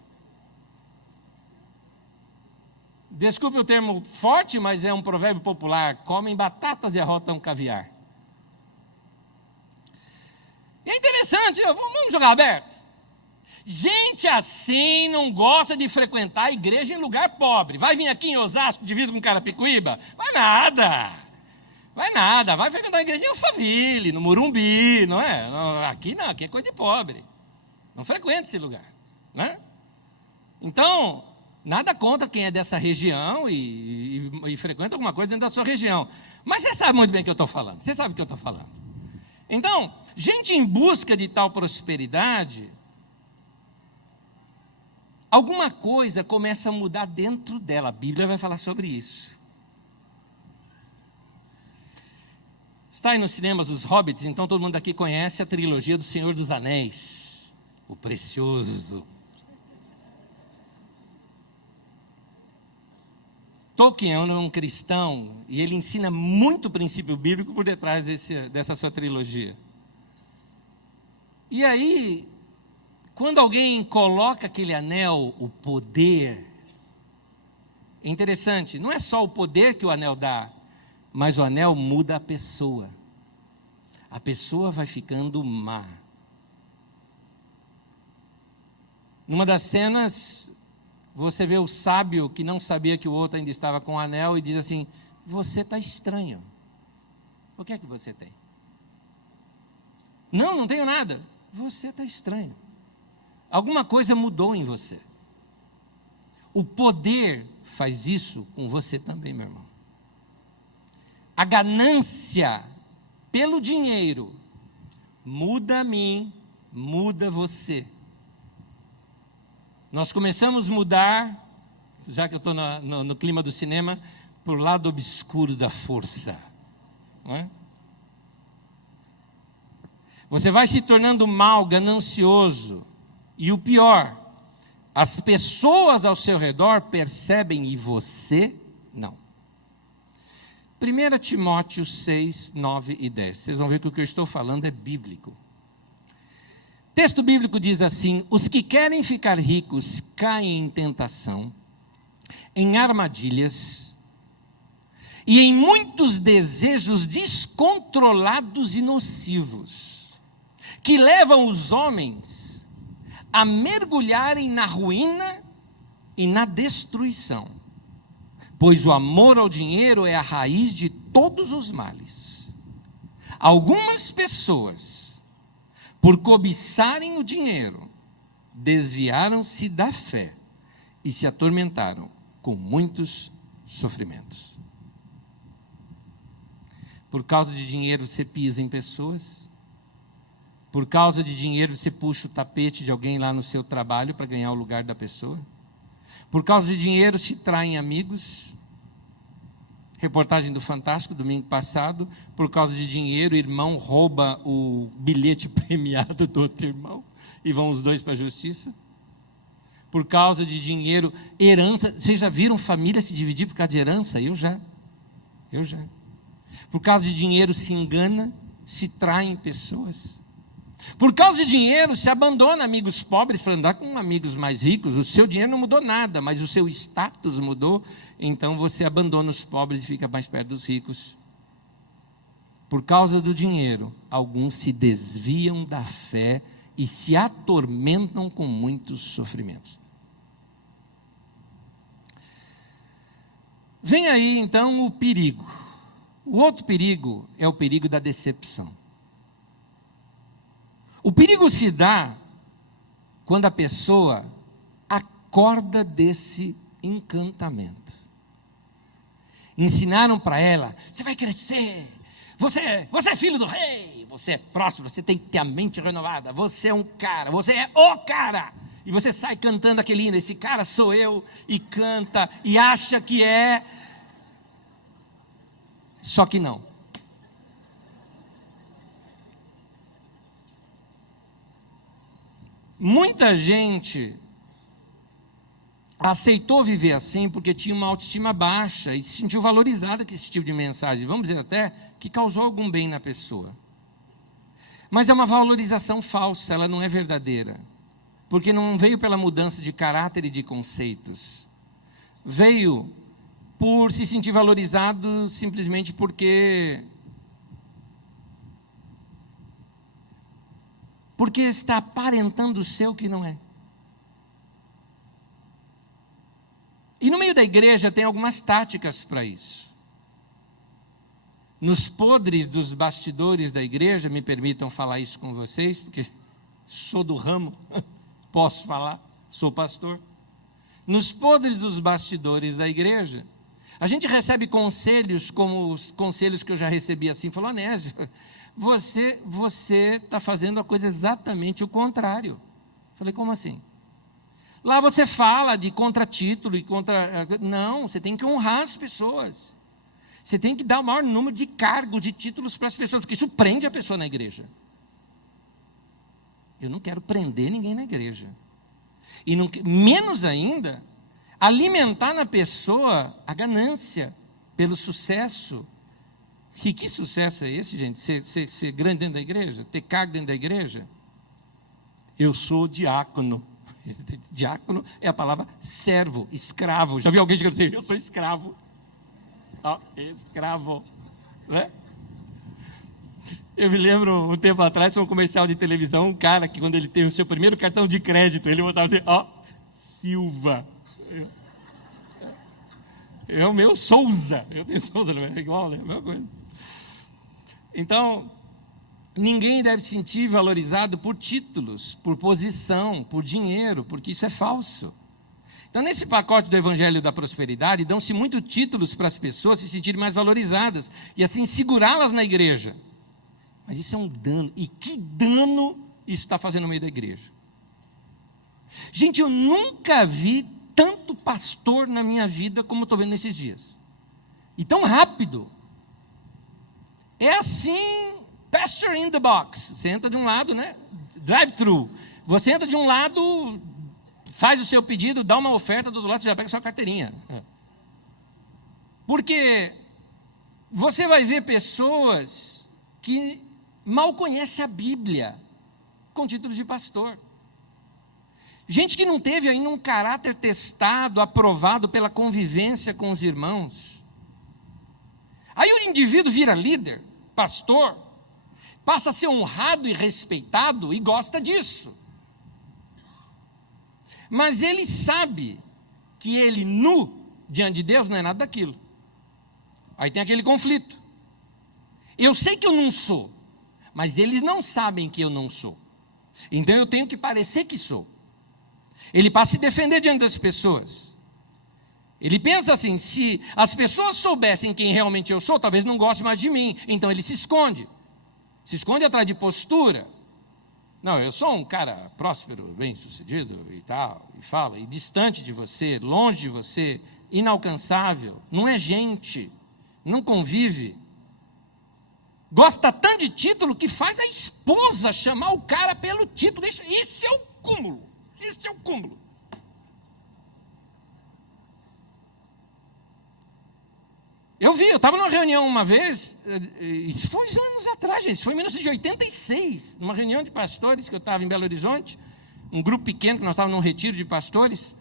Desculpe o termo forte, mas é um provérbio popular. Comem batatas e arrotam caviar. E é interessante, vamos jogar aberto. Gente assim não gosta de frequentar a igreja em lugar pobre. Vai vir aqui em Osasco, divisa com Carapicuíba? Vai nada. Vai frequentar a igreja em Alphaville, no Morumbi, não é? Aqui não, aqui é coisa de pobre. Não frequenta esse lugar, né? Então, nada contra quem é dessa região e frequenta alguma coisa dentro da sua região. Mas você sabe muito bem o que eu estou falando. Você sabe o que eu estou falando. Então, gente em busca de tal prosperidade, alguma coisa começa a mudar dentro dela. A Bíblia vai falar sobre isso. Está aí nos cinemas Os Hobbits, então todo mundo aqui conhece a trilogia do Senhor dos Anéis. O Precioso. Tolkien é um cristão e ele ensina muito princípio bíblico por detrás dessa sua trilogia. E aí, quando alguém coloca aquele anel, o poder, é interessante, não é só o poder que o anel dá, mas o anel muda a pessoa. A pessoa vai ficando má. Numa das cenas, você vê o sábio que não sabia que o outro ainda estava com o anel e diz assim, você está estranho. O que é que você tem? Não tenho nada. Você está estranho. Alguma coisa mudou em você. O poder faz isso com você também, meu irmão. A ganância pelo dinheiro muda a mim, muda você. Nós começamos a mudar, já que eu estou no clima do cinema, para o lado obscuro da força. Não é? Você vai se tornando mal, ganancioso. E o pior, as pessoas ao seu redor percebem e você não. 1 Timóteo 6, 9 e 10. Vocês vão ver que o que eu estou falando é bíblico. O texto bíblico diz assim: os que querem ficar ricos caem em tentação, em armadilhas e em muitos desejos descontrolados e nocivos, que levam os homens a mergulharem na ruína e na destruição. Pois o amor ao dinheiro é a raiz de todos os males. Algumas pessoas, por cobiçarem o dinheiro, desviaram-se da fé e se atormentaram com muitos sofrimentos. Por causa de dinheiro você pisa em pessoas. Por causa de dinheiro você puxa o tapete de alguém lá no seu trabalho para ganhar o lugar da pessoa. Por causa de dinheiro se traem amigos. Reportagem do Fantástico, domingo passado. Por causa de dinheiro, o irmão rouba o bilhete premiado do outro irmão e vão os dois para a justiça. Por causa de dinheiro, herança. Vocês já viram família se dividir por causa de herança? Eu já. Por causa de dinheiro se engana, se traem pessoas. Por causa de dinheiro se abandona amigos pobres para andar com amigos mais ricos. O seu dinheiro não mudou nada, mas o seu status mudou. Então você abandona os pobres e fica mais perto dos ricos. Por causa do dinheiro, alguns se desviam da fé e se atormentam com muitos sofrimentos. Vem aí então o perigo. O outro perigo é o perigo da decepção. O perigo se dá quando a pessoa acorda desse encantamento. Ensinaram para ela: você vai crescer, você é filho do rei, você é próspero, você tem que ter a mente renovada, você é um cara, você é o cara. E você sai cantando aquele hino: esse cara sou eu, e canta, e acha que é. Só que não. Muita gente aceitou viver assim porque tinha uma autoestima baixa e se sentiu valorizada com esse tipo de mensagem. Vamos dizer até que causou algum bem na pessoa. Mas é uma valorização falsa, ela não é verdadeira. Porque não veio pela mudança de caráter e de conceitos. Veio por se sentir valorizado simplesmente porque está aparentando o seu que não é. E no meio da igreja tem algumas táticas para isso. Nos podres dos bastidores da igreja, me permitam falar isso com vocês, porque sou do ramo, posso falar, sou pastor. Nos podres dos bastidores da igreja, a gente recebe conselhos como os conselhos que eu já recebi assim: falou, Onésio, você está fazendo a coisa exatamente o contrário. Falei, como assim? Lá você fala de contratítulo e contra... Não, você tem que honrar as pessoas. Você tem que dar o maior número de cargos, de títulos para as pessoas, porque isso prende a pessoa na igreja. Eu não quero prender ninguém na igreja. E não, menos ainda, alimentar na pessoa a ganância pelo sucesso. E que sucesso é esse, gente? Ser grande dentro da igreja? Ter cargo dentro da igreja? Eu sou diácono. Diácono é a palavra servo, escravo. Já viu alguém que dizer: eu sou escravo? Escravo. Né? Eu me lembro, um tempo atrás, foi um comercial de televisão, um cara que quando ele teve o seu primeiro cartão de crédito, ele botava assim: Silva. É o meu Souza. Eu tenho Souza, não é igual, né? A mesma coisa. Então, ninguém deve se sentir valorizado por títulos, por posição, por dinheiro, porque isso é falso. Então, nesse pacote do Evangelho da Prosperidade, dão-se muitos títulos para as pessoas se sentirem mais valorizadas e assim segurá-las na igreja. Mas isso é um dano. E que dano isso está fazendo no meio da igreja? Gente, eu nunca vi tanto pastor na minha vida como estou vendo nesses dias. E tão rápido. É assim, pastor in the box. Você entra de um lado, né? Drive-thru. Você entra de um lado, faz o seu pedido, dá uma oferta, do outro lado você já pega a sua carteirinha. Porque você vai ver pessoas que mal conhecem a Bíblia com títulos de pastor. Gente que não teve ainda um caráter testado, aprovado pela convivência com os irmãos. Aí o indivíduo vira líder, pastor, passa a ser honrado e respeitado e gosta disso. Mas ele sabe que ele nu diante de Deus não é nada daquilo. Aí tem aquele conflito. Eu sei que eu não sou, mas eles não sabem que eu não sou. Então eu tenho que parecer que sou. Ele passa a se defender diante das pessoas. Ele pensa assim, se as pessoas soubessem quem realmente eu sou, talvez não gostem mais de mim. Então ele se esconde. Se esconde atrás de postura. Não, eu sou um cara próspero, bem-sucedido e tal, e fala, e distante de você, longe de você, inalcançável, não é gente, não convive. Gosta tanto de título que faz a esposa chamar o cara pelo título. Esse é o cúmulo. Esse é o cúmulo. Eu estava numa reunião uma vez, isso foi uns anos atrás, gente, isso foi em 1986, numa reunião de pastores que eu estava em Belo Horizonte, um grupo pequeno que nós estávamos num retiro de pastores.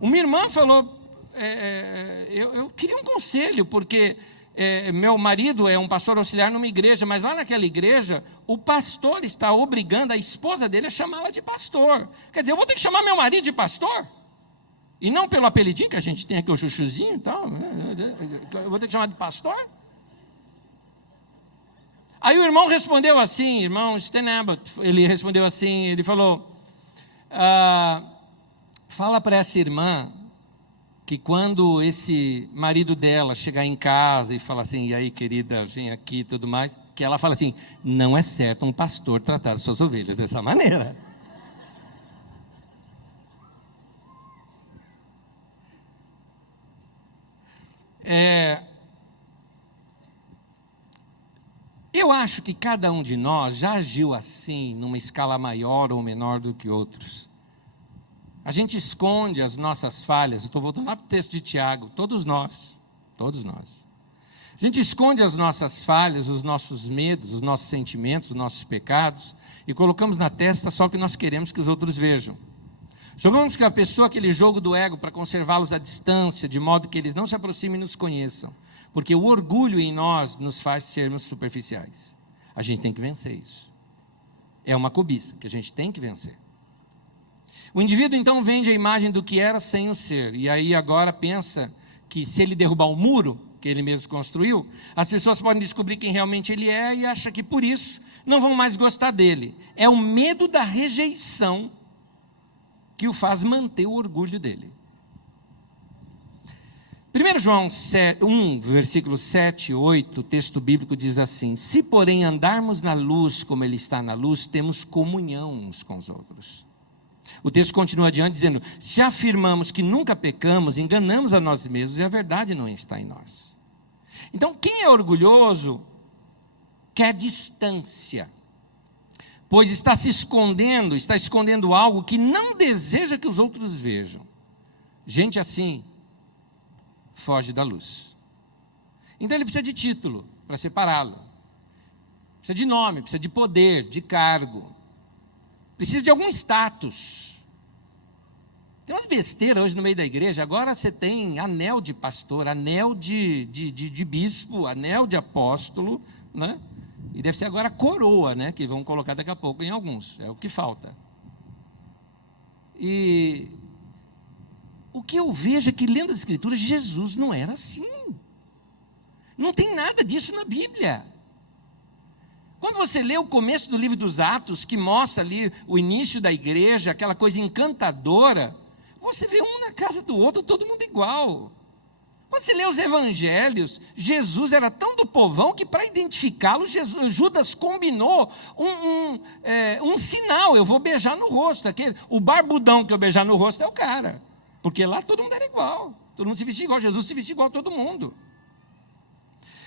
Uma irmã falou, eu queria um conselho, porque meu marido é um pastor auxiliar numa igreja, mas lá naquela igreja, o pastor está obrigando a esposa dele a chamá-la de pastor. Quer dizer, eu vou ter que chamar meu marido de pastor? E não pelo apelidinho que a gente tem aqui, o chuchuzinho e tal. Eu vou ter que chamar de pastor? Aí o irmão respondeu assim, irmão Stan Abbott, ele respondeu assim, ele falou, fala para essa irmã que quando esse marido dela chegar em casa e falar assim, e aí querida, vem aqui e tudo mais, que ela fala assim, não é certo um pastor tratar as suas ovelhas dessa maneira. Eu acho que cada um de nós já agiu assim, numa escala maior ou menor do que outros. A gente esconde as nossas falhas, estou voltando lá para o texto de Tiago, todos nós. A gente esconde as nossas falhas, os nossos medos, os nossos sentimentos, os nossos pecados, e colocamos na testa só o que nós queremos que os outros vejam. Jogamos com a pessoa aquele jogo do ego para conservá-los à distância, de modo que eles não se aproximem e nos conheçam. Porque o orgulho em nós nos faz sermos superficiais. A gente tem que vencer isso. É uma cobiça que a gente tem que vencer. O indivíduo então vende a imagem do que era sem o ser. E aí agora pensa que se ele derrubar o muro que ele mesmo construiu, as pessoas podem descobrir quem realmente ele é e acha que por isso não vão mais gostar dele. É o medo da rejeição que o faz manter o orgulho dele. 1 João 1, versículo 7 e 8, o texto bíblico diz assim, se porém andarmos na luz como ele está na luz, temos comunhão uns com os outros. O texto continua adiante dizendo, se afirmamos que nunca pecamos, enganamos a nós mesmos e a verdade não está em nós. Então, quem é orgulhoso quer distância. Pois está escondendo algo que não deseja que os outros vejam. Gente assim, foge da luz. Então ele precisa de título para separá-lo. Precisa de nome, precisa de poder, de cargo. Precisa de algum status. Tem umas besteiras hoje no meio da igreja, agora você tem anel de pastor, anel de bispo, anel de apóstolo, né? E deve ser agora coroa, né? Que vão colocar daqui a pouco em alguns. É o que falta. E o que eu vejo é que lendo as Escrituras, Jesus não era assim. Não tem nada disso na Bíblia. Quando você lê o começo do livro dos Atos, que mostra ali o início da igreja, aquela coisa encantadora, você vê um na casa do outro, todo mundo igual. Quando você lê os evangelhos, Jesus era tão do povão que para identificá-lo, Judas combinou um sinal: eu vou beijar no rosto. O barbudão que eu beijar no rosto é o cara, porque lá todo mundo era igual, todo mundo se vestia igual, Jesus se vestia igual a todo mundo.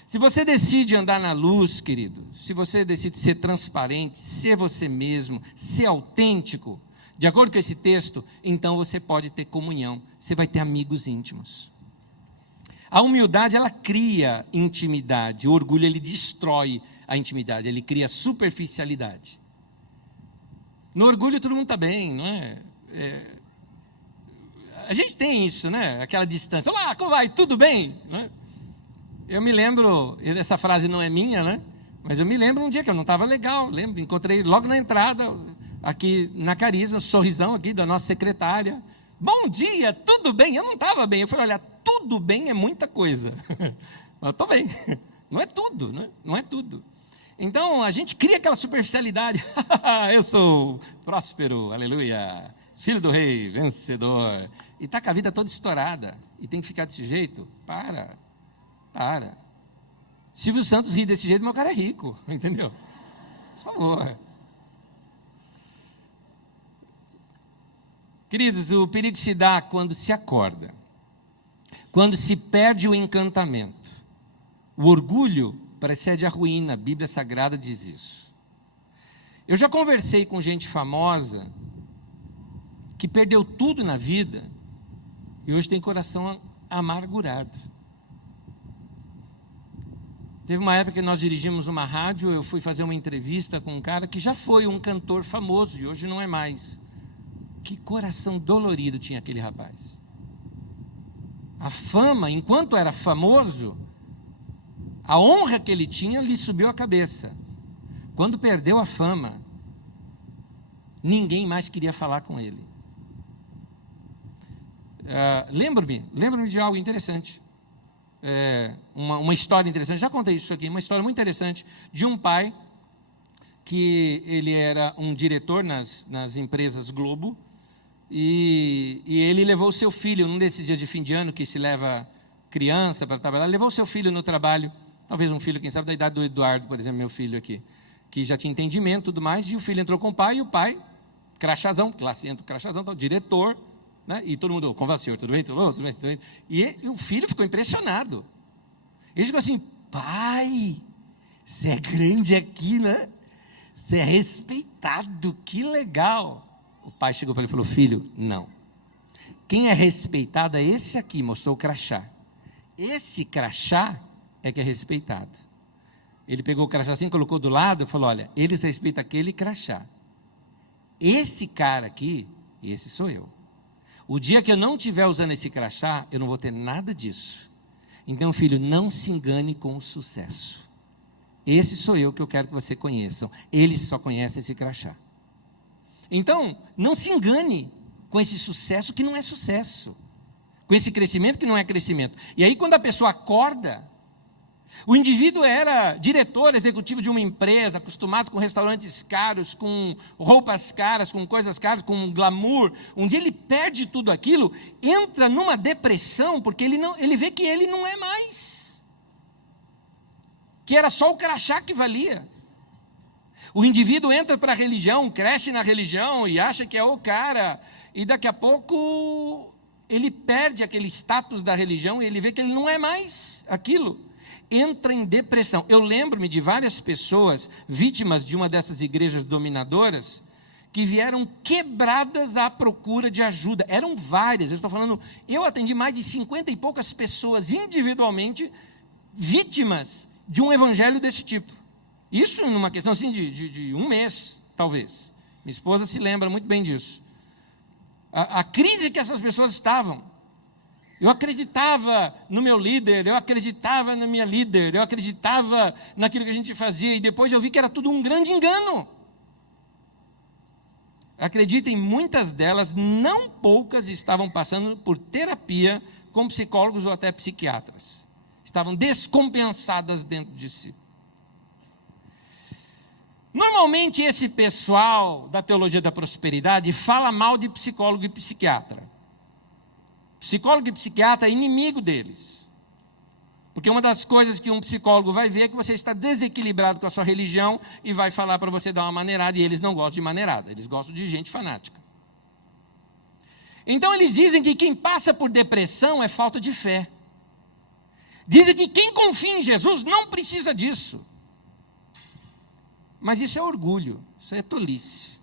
Se você decide andar na luz, querido, se você decide ser transparente, ser você mesmo, ser autêntico, de acordo com esse texto, então você pode ter comunhão, você vai ter amigos íntimos. A humildade, ela cria intimidade. O orgulho, ele destrói a intimidade, ele cria superficialidade. No orgulho todo mundo está bem, não é? A gente tem isso, né? Aquela distância. Olá, como vai? Tudo bem? Não é? Eu me lembro, essa frase não é minha, né? Mas eu me lembro um dia que eu não estava legal. Encontrei logo na entrada, aqui na Carisma, sorrisão aqui da nossa secretária. Bom dia, tudo bem? Eu não estava bem. Eu falei, olha, tudo bem é muita coisa. Mas eu estou bem. Não é tudo, né? Não é tudo. Então, a gente cria aquela superficialidade. Eu sou próspero, aleluia, filho do rei, vencedor. E está com a vida toda estourada. E tem que ficar desse jeito? Para. Silvio Santos ri desse jeito, mas o cara é rico, entendeu? Por favor. Queridos, o perigo se dá quando se acorda, quando se perde o encantamento. O orgulho precede a ruína, a Bíblia Sagrada diz isso. Eu já conversei com gente famosa que perdeu tudo na vida e hoje tem coração amargurado. Teve uma época que nós dirigimos uma rádio, eu fui fazer uma entrevista com um cara que já foi um cantor famoso e hoje não é mais. Que coração dolorido tinha aquele rapaz. A fama, enquanto era famoso, a honra que ele tinha lhe subiu a cabeça. Quando perdeu a fama, ninguém mais queria falar com ele. Lembro-me de algo interessante. Uma história interessante, já contei isso aqui, uma história muito interessante de um pai que ele era um diretor nas empresas Globo. E ele levou o seu filho, num desses dias de fim de ano, que se leva criança para trabalhar, levou o seu filho no trabalho, talvez um filho, quem sabe, da idade do Eduardo, por exemplo, meu filho aqui, que já tinha entendimento e tudo mais, e o filho entrou com o pai, e o pai, crachazão, classe entra, crachazão, tal, diretor, né? E todo mundo, como vai, senhor, tudo bem? Tudo bem? E o filho ficou impressionado. Ele ficou assim, pai, você é grande aqui, né? Você é respeitado, que legal. O pai chegou para ele e falou, filho, não. Quem é respeitado é esse aqui, mostrou o crachá. Esse crachá é que é respeitado. Ele pegou o crachá assim, colocou do lado e falou, olha, eles respeitam aquele crachá. Esse cara aqui, esse sou eu. O dia que eu não estiver usando esse crachá, eu não vou ter nada disso. Então, filho, não se engane com o sucesso. Esse sou eu que eu quero que você conheçam. Eles só conhecem esse crachá. Então, não se engane com esse sucesso que não é sucesso, com esse crescimento que não é crescimento. E aí, quando a pessoa acorda, o indivíduo era diretor executivo de uma empresa, acostumado com restaurantes caros, com roupas caras, com coisas caras, com glamour. Um dia ele perde tudo aquilo, entra numa depressão, porque ele vê que ele não é mais, que era só o crachá que valia. O indivíduo entra para a religião, cresce na religião e acha que é o cara, e daqui a pouco ele perde aquele status da religião e ele vê que ele não é mais aquilo. Entra em depressão. Eu lembro-me de várias pessoas vítimas de uma dessas igrejas dominadoras que vieram quebradas à procura de ajuda. Eram várias, eu atendi mais de 50 e poucas pessoas individualmente vítimas de um evangelho desse tipo. Isso numa questão assim de um mês, talvez. Minha esposa se lembra muito bem disso. A crise que essas pessoas estavam. Eu acreditava no meu líder, eu acreditava na minha líder, eu acreditava naquilo que a gente fazia, e depois eu vi que era tudo um grande engano. Acreditem, muitas delas, não poucas, estavam passando por terapia com psicólogos ou até psiquiatras. Estavam descompensadas dentro de si. Normalmente esse pessoal da teologia da prosperidade fala mal de psicólogo e psiquiatra. Psicólogo e psiquiatra é inimigo deles. Porque uma das coisas que um psicólogo vai ver é que você está desequilibrado com a sua religião e vai falar para você dar uma maneirada, e eles não gostam de maneirada, eles gostam de gente fanática. Então eles dizem que quem passa por depressão é falta de fé. Dizem que quem confia em Jesus não precisa disso. Mas isso é orgulho, isso é tolice.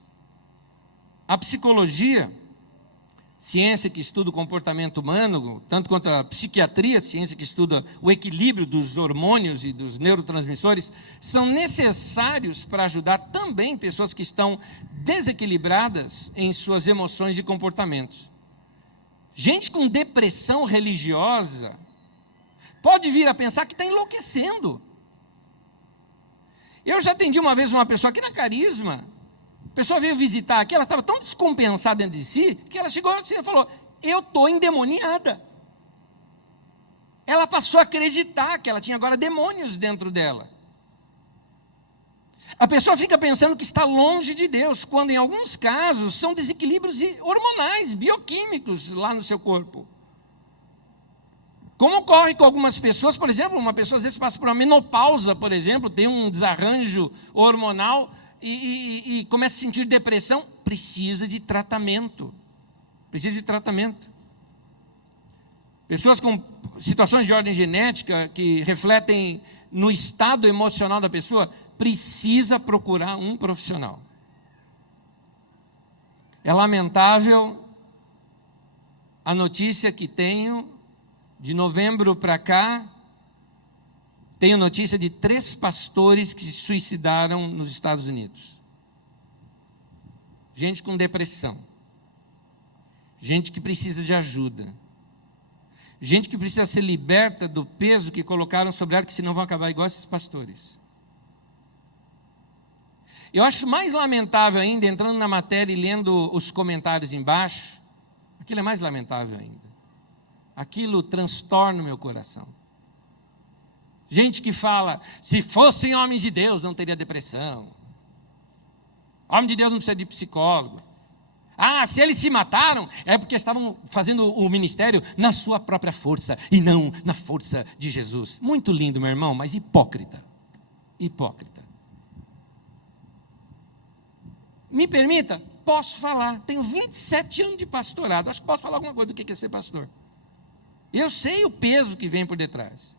A psicologia, ciência que estuda o comportamento humano, tanto quanto a psiquiatria, ciência que estuda o equilíbrio dos hormônios e dos neurotransmissores, são necessários para ajudar também pessoas que estão desequilibradas em suas emoções e comportamentos. Gente com depressão religiosa pode vir a pensar que está enlouquecendo. Eu já atendi uma vez uma pessoa aqui na Carisma. A pessoa veio visitar aqui, ela estava tão descompensada dentro de si, que ela chegou assim e falou, eu estou endemoniada. Ela passou a acreditar que ela tinha agora demônios dentro dela. A pessoa fica pensando que está longe de Deus, quando em alguns casos são desequilíbrios hormonais, bioquímicos lá no seu corpo. Como ocorre com algumas pessoas, por exemplo, uma pessoa às vezes passa por uma menopausa, por exemplo, tem um desarranjo hormonal e começa a sentir depressão, precisa de tratamento. Precisa de tratamento. Pessoas com situações de ordem genética que refletem no estado emocional da pessoa, precisa procurar um profissional. É lamentável a notícia que tenho. De novembro para cá, tenho notícia de 3 pastores que se suicidaram nos Estados Unidos. Gente com depressão. Gente que precisa de ajuda. Gente que precisa ser liberta do peso que colocaram sobre ela, que senão vão acabar igual esses pastores. Eu acho mais lamentável ainda, entrando na matéria e lendo os comentários embaixo, aquilo é mais lamentável ainda. Aquilo transtorna o meu coração. Gente que fala, se fossem homens de Deus, não teria depressão. Homem de Deus não precisa de psicólogo. Ah, se eles se mataram, é porque estavam fazendo o ministério na sua própria força, e não na força de Jesus. Muito lindo, meu irmão, mas hipócrita. Hipócrita. Me permita, posso falar. Tenho 27 anos de pastorado. Acho que posso falar alguma coisa do que é ser pastor. Eu sei o peso que vem por detrás.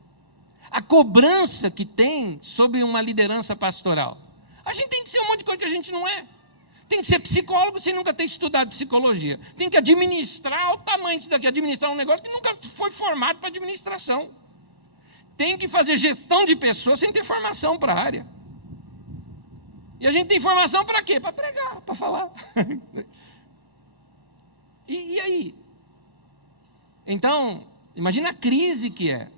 A cobrança que tem sobre uma liderança pastoral. A gente tem que ser um monte de coisa que a gente não é. Tem que ser psicólogo sem nunca ter estudado psicologia. Tem que administrar o tamanho disso daqui. Administrar um negócio que nunca foi formado para administração. Tem que fazer gestão de pessoas sem ter formação para a área. E a gente tem formação para quê? Para pregar, para falar. E aí? Então, imagina a crise que é.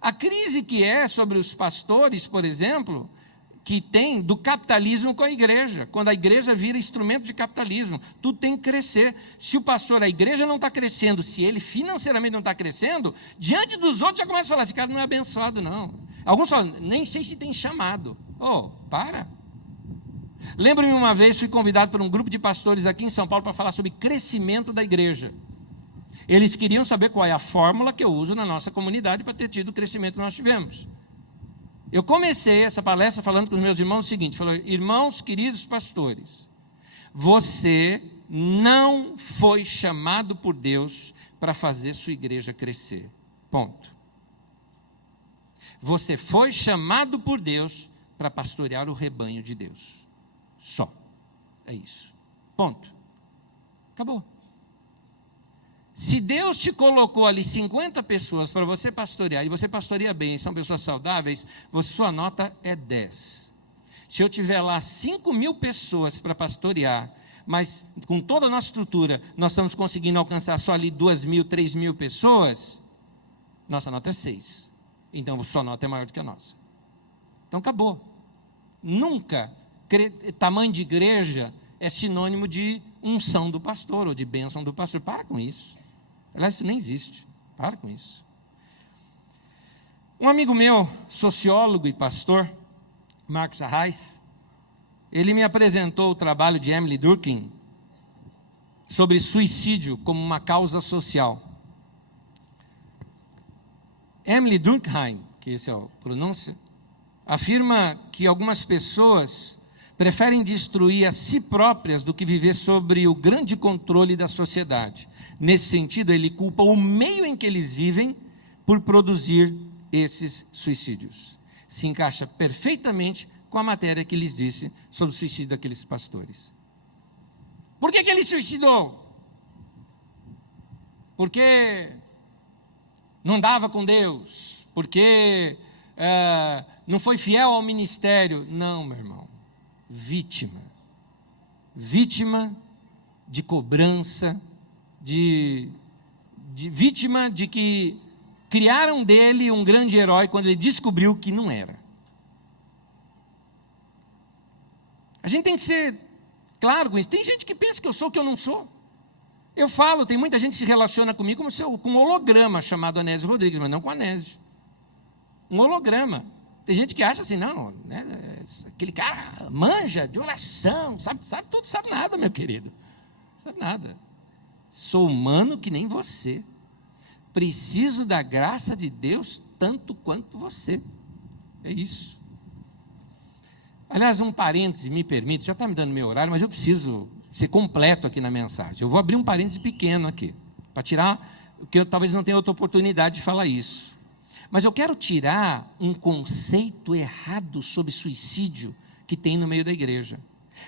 A crise que é sobre os pastores, por exemplo, que tem do capitalismo com a igreja. Quando a igreja vira instrumento de capitalismo, tudo tem que crescer. Se o pastor, a igreja não está crescendo, se ele financeiramente não está crescendo, diante dos outros já começa a falar, esse cara não é abençoado não. Alguns falam, nem sei se tem chamado. Para. Lembro-me uma vez, fui convidado por um grupo de pastores aqui em São Paulo para falar sobre crescimento da igreja. Eles queriam saber qual é a fórmula que eu uso na nossa comunidade para ter tido o crescimento que nós tivemos. Eu comecei essa palestra falando com os meus irmãos o seguinte, falei, irmãos queridos pastores, você não foi chamado por Deus para fazer sua igreja crescer. Ponto. Você foi chamado por Deus para pastorear o rebanho de Deus. Só. É isso. Ponto. Acabou. Se Deus te colocou ali 50 pessoas para você pastorear, e você pastoreia bem, são pessoas saudáveis, sua nota é 10. Se eu tiver lá 5.000 pessoas para pastorear, mas com toda a nossa estrutura, nós estamos conseguindo alcançar só ali 2.000, 3.000 pessoas, nossa nota é 6. Então, sua nota é maior do que a nossa. Então, acabou. Nunca, tamanho de igreja é sinônimo de unção do pastor, ou de bênção do pastor. Para com isso. Aliás, isso nem existe. Para com isso. Um amigo meu, sociólogo e pastor, Marcos Arraes, ele me apresentou o trabalho de Emily Durkheim sobre suicídio como uma causa social. Emily Durkheim que esse é a pronúncia, afirma que algumas pessoas preferem destruir a si próprias do que viver sob o grande controle da sociedade. Nesse sentido, ele culpa o meio em que eles vivem por produzir esses suicídios. Se encaixa perfeitamente com a matéria que lhes disse sobre o suicídio daqueles pastores. Por que ele suicidou? Porque não andava com Deus, porque não foi fiel ao ministério. Não, meu irmão. Vítima de cobrança, vítima de que criaram dele um grande herói quando ele descobriu que não era. A gente tem que ser claro com isso. Tem gente que pensa que eu sou o que eu não sou. Eu falo, tem muita gente que se relaciona comigo com um holograma chamado Anésio Rodrigues, mas não com Anésio. Um holograma. Tem gente que acha assim, não, né, aquele cara manja de oração, sabe tudo, sabe nada, meu querido. Sabe nada. Sou humano que nem você. Preciso da graça de Deus tanto quanto você. É isso. Aliás, um parêntese, me permite, já está me dando meu horário, mas eu preciso ser completo aqui na mensagem. Eu vou abrir um parêntese pequeno aqui, para tirar, porque eu talvez não tenha outra oportunidade de falar isso. Mas eu quero tirar um conceito errado sobre suicídio que tem no meio da igreja.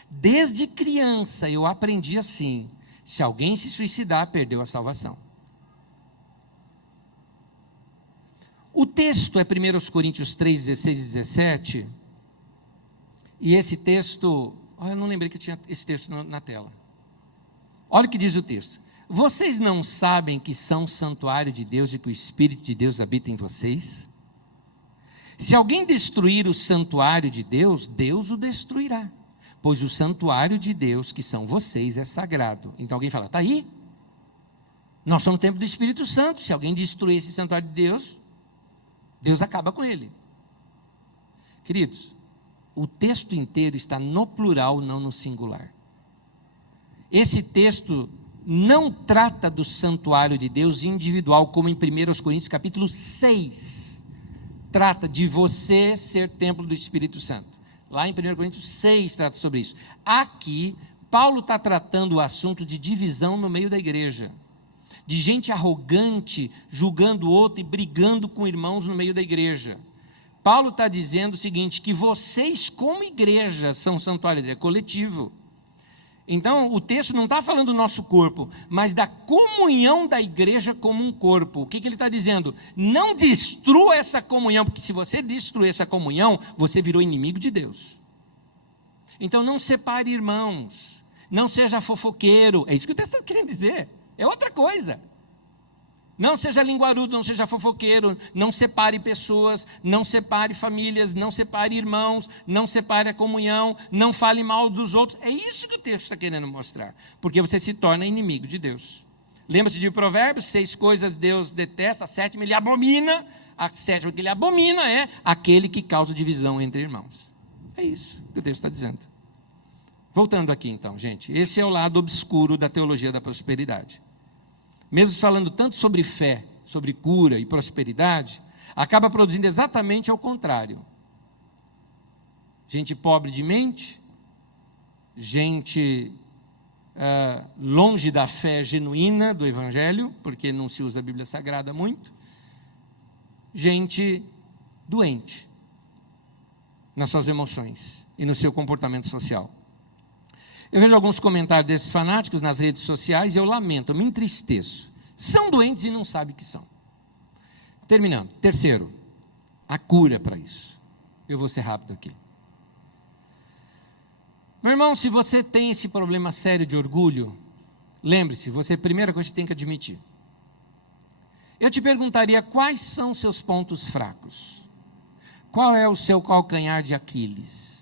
Desde criança eu aprendi assim: se alguém se suicidar, perdeu a salvação. O texto é 1 Coríntios 3, 16 e 17. E esse texto, eu não lembrei que tinha esse texto na tela. Olha o que diz o texto. Vocês não sabem que são santuário de Deus e que o Espírito de Deus habita em vocês? Se alguém destruir o santuário de Deus, Deus o destruirá. Pois o santuário de Deus, que são vocês, é sagrado. Então alguém fala, está aí? Nós somos o templo do Espírito Santo. Se alguém destruir esse santuário de Deus, Deus acaba com ele. Queridos, o texto inteiro está no plural, não no singular. Esse texto não trata do santuário de Deus individual, como em 1 Coríntios capítulo 6. Trata de você ser templo do Espírito Santo. Lá em 1 Coríntios 6 trata sobre isso. Aqui, Paulo está tratando o assunto de divisão no meio da igreja. De gente arrogante, julgando o outro e brigando com irmãos no meio da igreja. Paulo está dizendo o seguinte, que vocês como igreja são santuário, é coletivo. Então, o texto não está falando do nosso corpo, mas da comunhão da igreja como um corpo. O que ele está dizendo? Não destrua essa comunhão, porque se você destruir essa comunhão, você virou inimigo de Deus. Então, não separe irmãos, não seja fofoqueiro, é isso que o texto está querendo dizer, é outra coisa. Não seja linguarudo, não seja fofoqueiro, não separe pessoas, não separe famílias, não separe irmãos, não separe a comunhão, não fale mal dos outros. É isso que o texto está querendo mostrar, porque você se torna inimigo de Deus. Lembra-se de Provérbios, 6 coisas Deus detesta, a 7ª ele abomina, a 7ª que ele abomina é aquele que causa divisão entre irmãos. É isso que o texto está dizendo. Voltando aqui então, gente, esse é o lado obscuro da teologia da prosperidade. Mesmo falando tanto sobre fé, sobre cura e prosperidade, acaba produzindo exatamente ao contrário. Gente pobre de mente, gente longe da fé genuína do Evangelho, porque não se usa a Bíblia Sagrada muito, gente doente nas suas emoções e no seu comportamento social. Eu vejo alguns comentários desses fanáticos nas redes sociais e eu lamento, eu me entristeço. São doentes e não sabem que são. Terminando. Terceiro, a cura para isso. Eu vou ser rápido aqui. Meu irmão, se você tem esse problema sério de orgulho, lembre-se, você, primeira coisa que tem que admitir. Eu te perguntaria quais são seus pontos fracos. Qual é o seu calcanhar de Aquiles?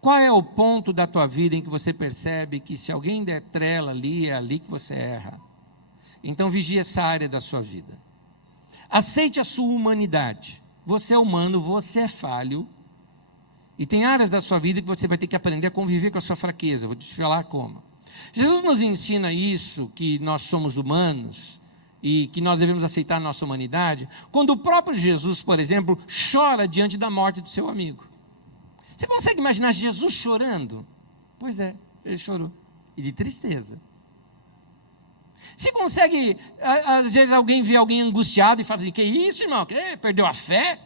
Qual é o ponto da tua vida em que você percebe que se alguém der trela ali, é ali que você erra? Então vigie essa área da sua vida. Aceite a sua humanidade. Você é humano, você é falho. E tem áreas da sua vida que você vai ter que aprender a conviver com a sua fraqueza. Vou te falar como. Jesus nos ensina isso, que nós somos humanos, e que nós devemos aceitar a nossa humanidade, quando o próprio Jesus, por exemplo, chora diante da morte do seu amigo. Você consegue imaginar Jesus chorando? Pois é, ele chorou, e de tristeza. Você consegue, às vezes alguém vê alguém angustiado e fala assim, que isso, irmão, que perdeu a fé?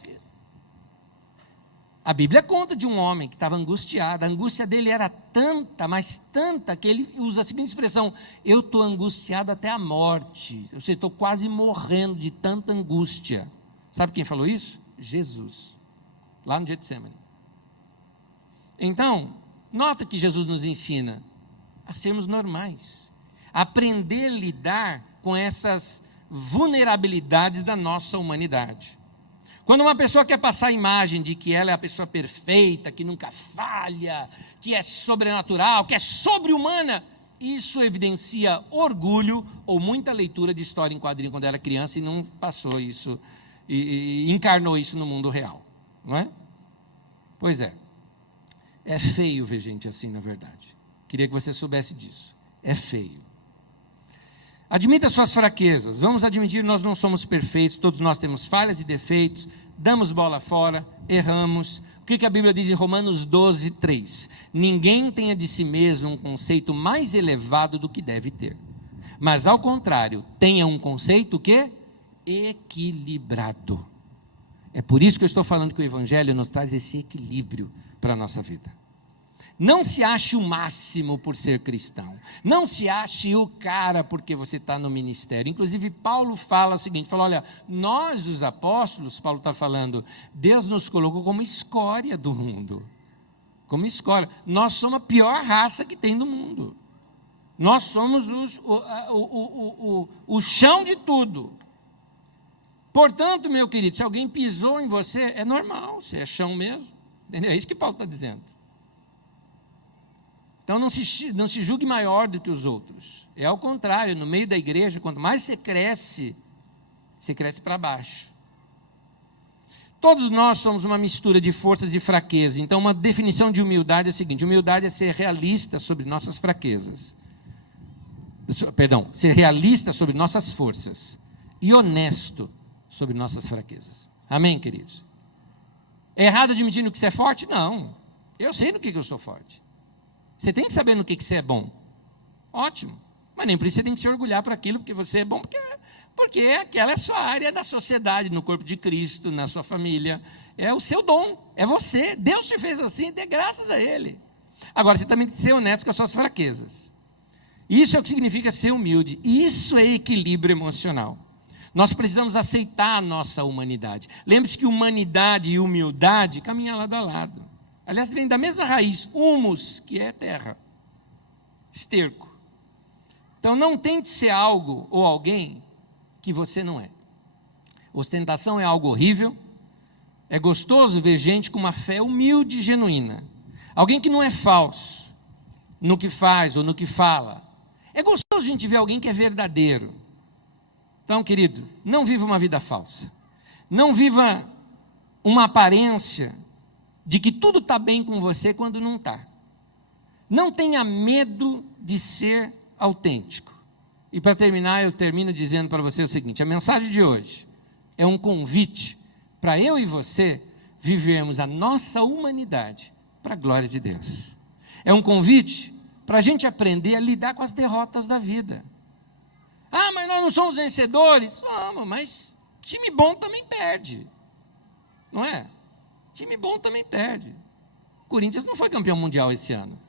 A Bíblia conta de um homem que estava angustiado, a angústia dele era tanta, mas tanta, que ele usa a seguinte expressão, eu estou angustiado até a morte, eu estou quase morrendo de tanta angústia. Sabe quem falou isso? Jesus, lá no Getsemane. Então, nota que Jesus nos ensina a sermos normais, a aprender a lidar com essas vulnerabilidades da nossa humanidade. Quando uma pessoa quer passar a imagem de que ela é a pessoa perfeita, que nunca falha, que é sobrenatural, que é sobre-humana, isso evidencia orgulho ou muita leitura de história em quadrinho quando era criança e não passou isso, e encarnou isso no mundo real, não é? Pois é. É feio ver gente assim, na verdade. Queria que você soubesse disso. É feio. Admita suas fraquezas. Vamos admitir que nós não somos perfeitos, todos nós temos falhas e defeitos, damos bola fora, erramos. O que a Bíblia diz em Romanos 12, 3? Ninguém tenha de si mesmo um conceito mais elevado do que deve ter. Mas, ao contrário, tenha um conceito que? Equilibrado. É por isso que eu estou falando que o Evangelho nos traz esse equilíbrio para a nossa vida. Não se ache o máximo por ser cristão. Não se ache o cara porque você está no ministério. Inclusive, Paulo fala o seguinte, fala, olha, nós os apóstolos, Paulo está falando, Deus nos colocou como escória do mundo. Como escória. Nós somos a pior raça que tem do mundo. Nós somos o chão de tudo. Portanto, meu querido, se alguém pisou em você, é normal, você é chão mesmo. Entendeu? É isso que Paulo está dizendo. Então não se julgue maior do que os outros. É ao contrário, no meio da igreja, quanto mais você cresce para baixo. Todos nós somos uma mistura de forças e fraquezas. Então uma definição de humildade é a seguinte, humildade é ser realista sobre nossas fraquezas. Ser realista sobre nossas forças e honesto sobre nossas fraquezas. Amém, queridos? É errado admitir no que você é forte? Não. Eu sei no que eu sou forte. Você tem que saber no que você é bom. Ótimo. Mas nem por isso você tem que se orgulhar para aquilo, porque você é bom, porque aquela é a sua área da sociedade, no corpo de Cristo, na sua família. É o seu dom, é você. Deus te fez assim, dê graças a Ele. Agora, você também tem que ser honesto com as suas fraquezas. Isso é o que significa ser humilde. Isso é equilíbrio emocional. Nós precisamos aceitar a nossa humanidade. Lembre-se que humanidade e humildade caminham lado a lado. Aliás, vem da mesma raiz, humus, que é terra, esterco. Então, não tente ser algo ou alguém que você não é. Ostentação é algo horrível. É gostoso ver gente com uma fé humilde e genuína. Alguém que não é falso no que faz ou no que fala. É gostoso a gente ver alguém que é verdadeiro. Então, querido, não viva uma vida falsa. Não viva uma aparência de que tudo está bem com você quando não está. Não tenha medo de ser autêntico. E para terminar, eu termino dizendo para você o seguinte, a mensagem de hoje é um convite para eu e você vivermos a nossa humanidade para a glória de Deus. É um convite para a gente aprender a lidar com as derrotas da vida. Ah, mas nós não somos vencedores? Vamos, mas time bom também perde. Não é? Time bom também perde. O Corinthians não foi campeão mundial esse ano.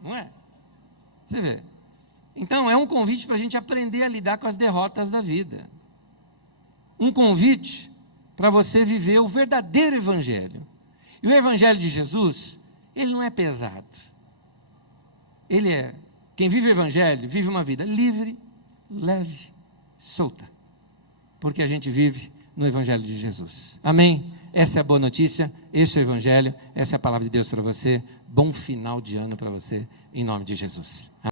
Não é? Você vê. Então, é um convite para a gente aprender a lidar com as derrotas da vida. Um convite para você viver o verdadeiro evangelho. E o evangelho de Jesus, ele não é pesado. Ele é, quem vive o evangelho, vive uma vida livre, leve, solta. Porque a gente vive no evangelho de Jesus. Amém? Essa é a boa notícia, esse é o evangelho, essa é a palavra de Deus para você. Bom final de ano para você, em nome de Jesus.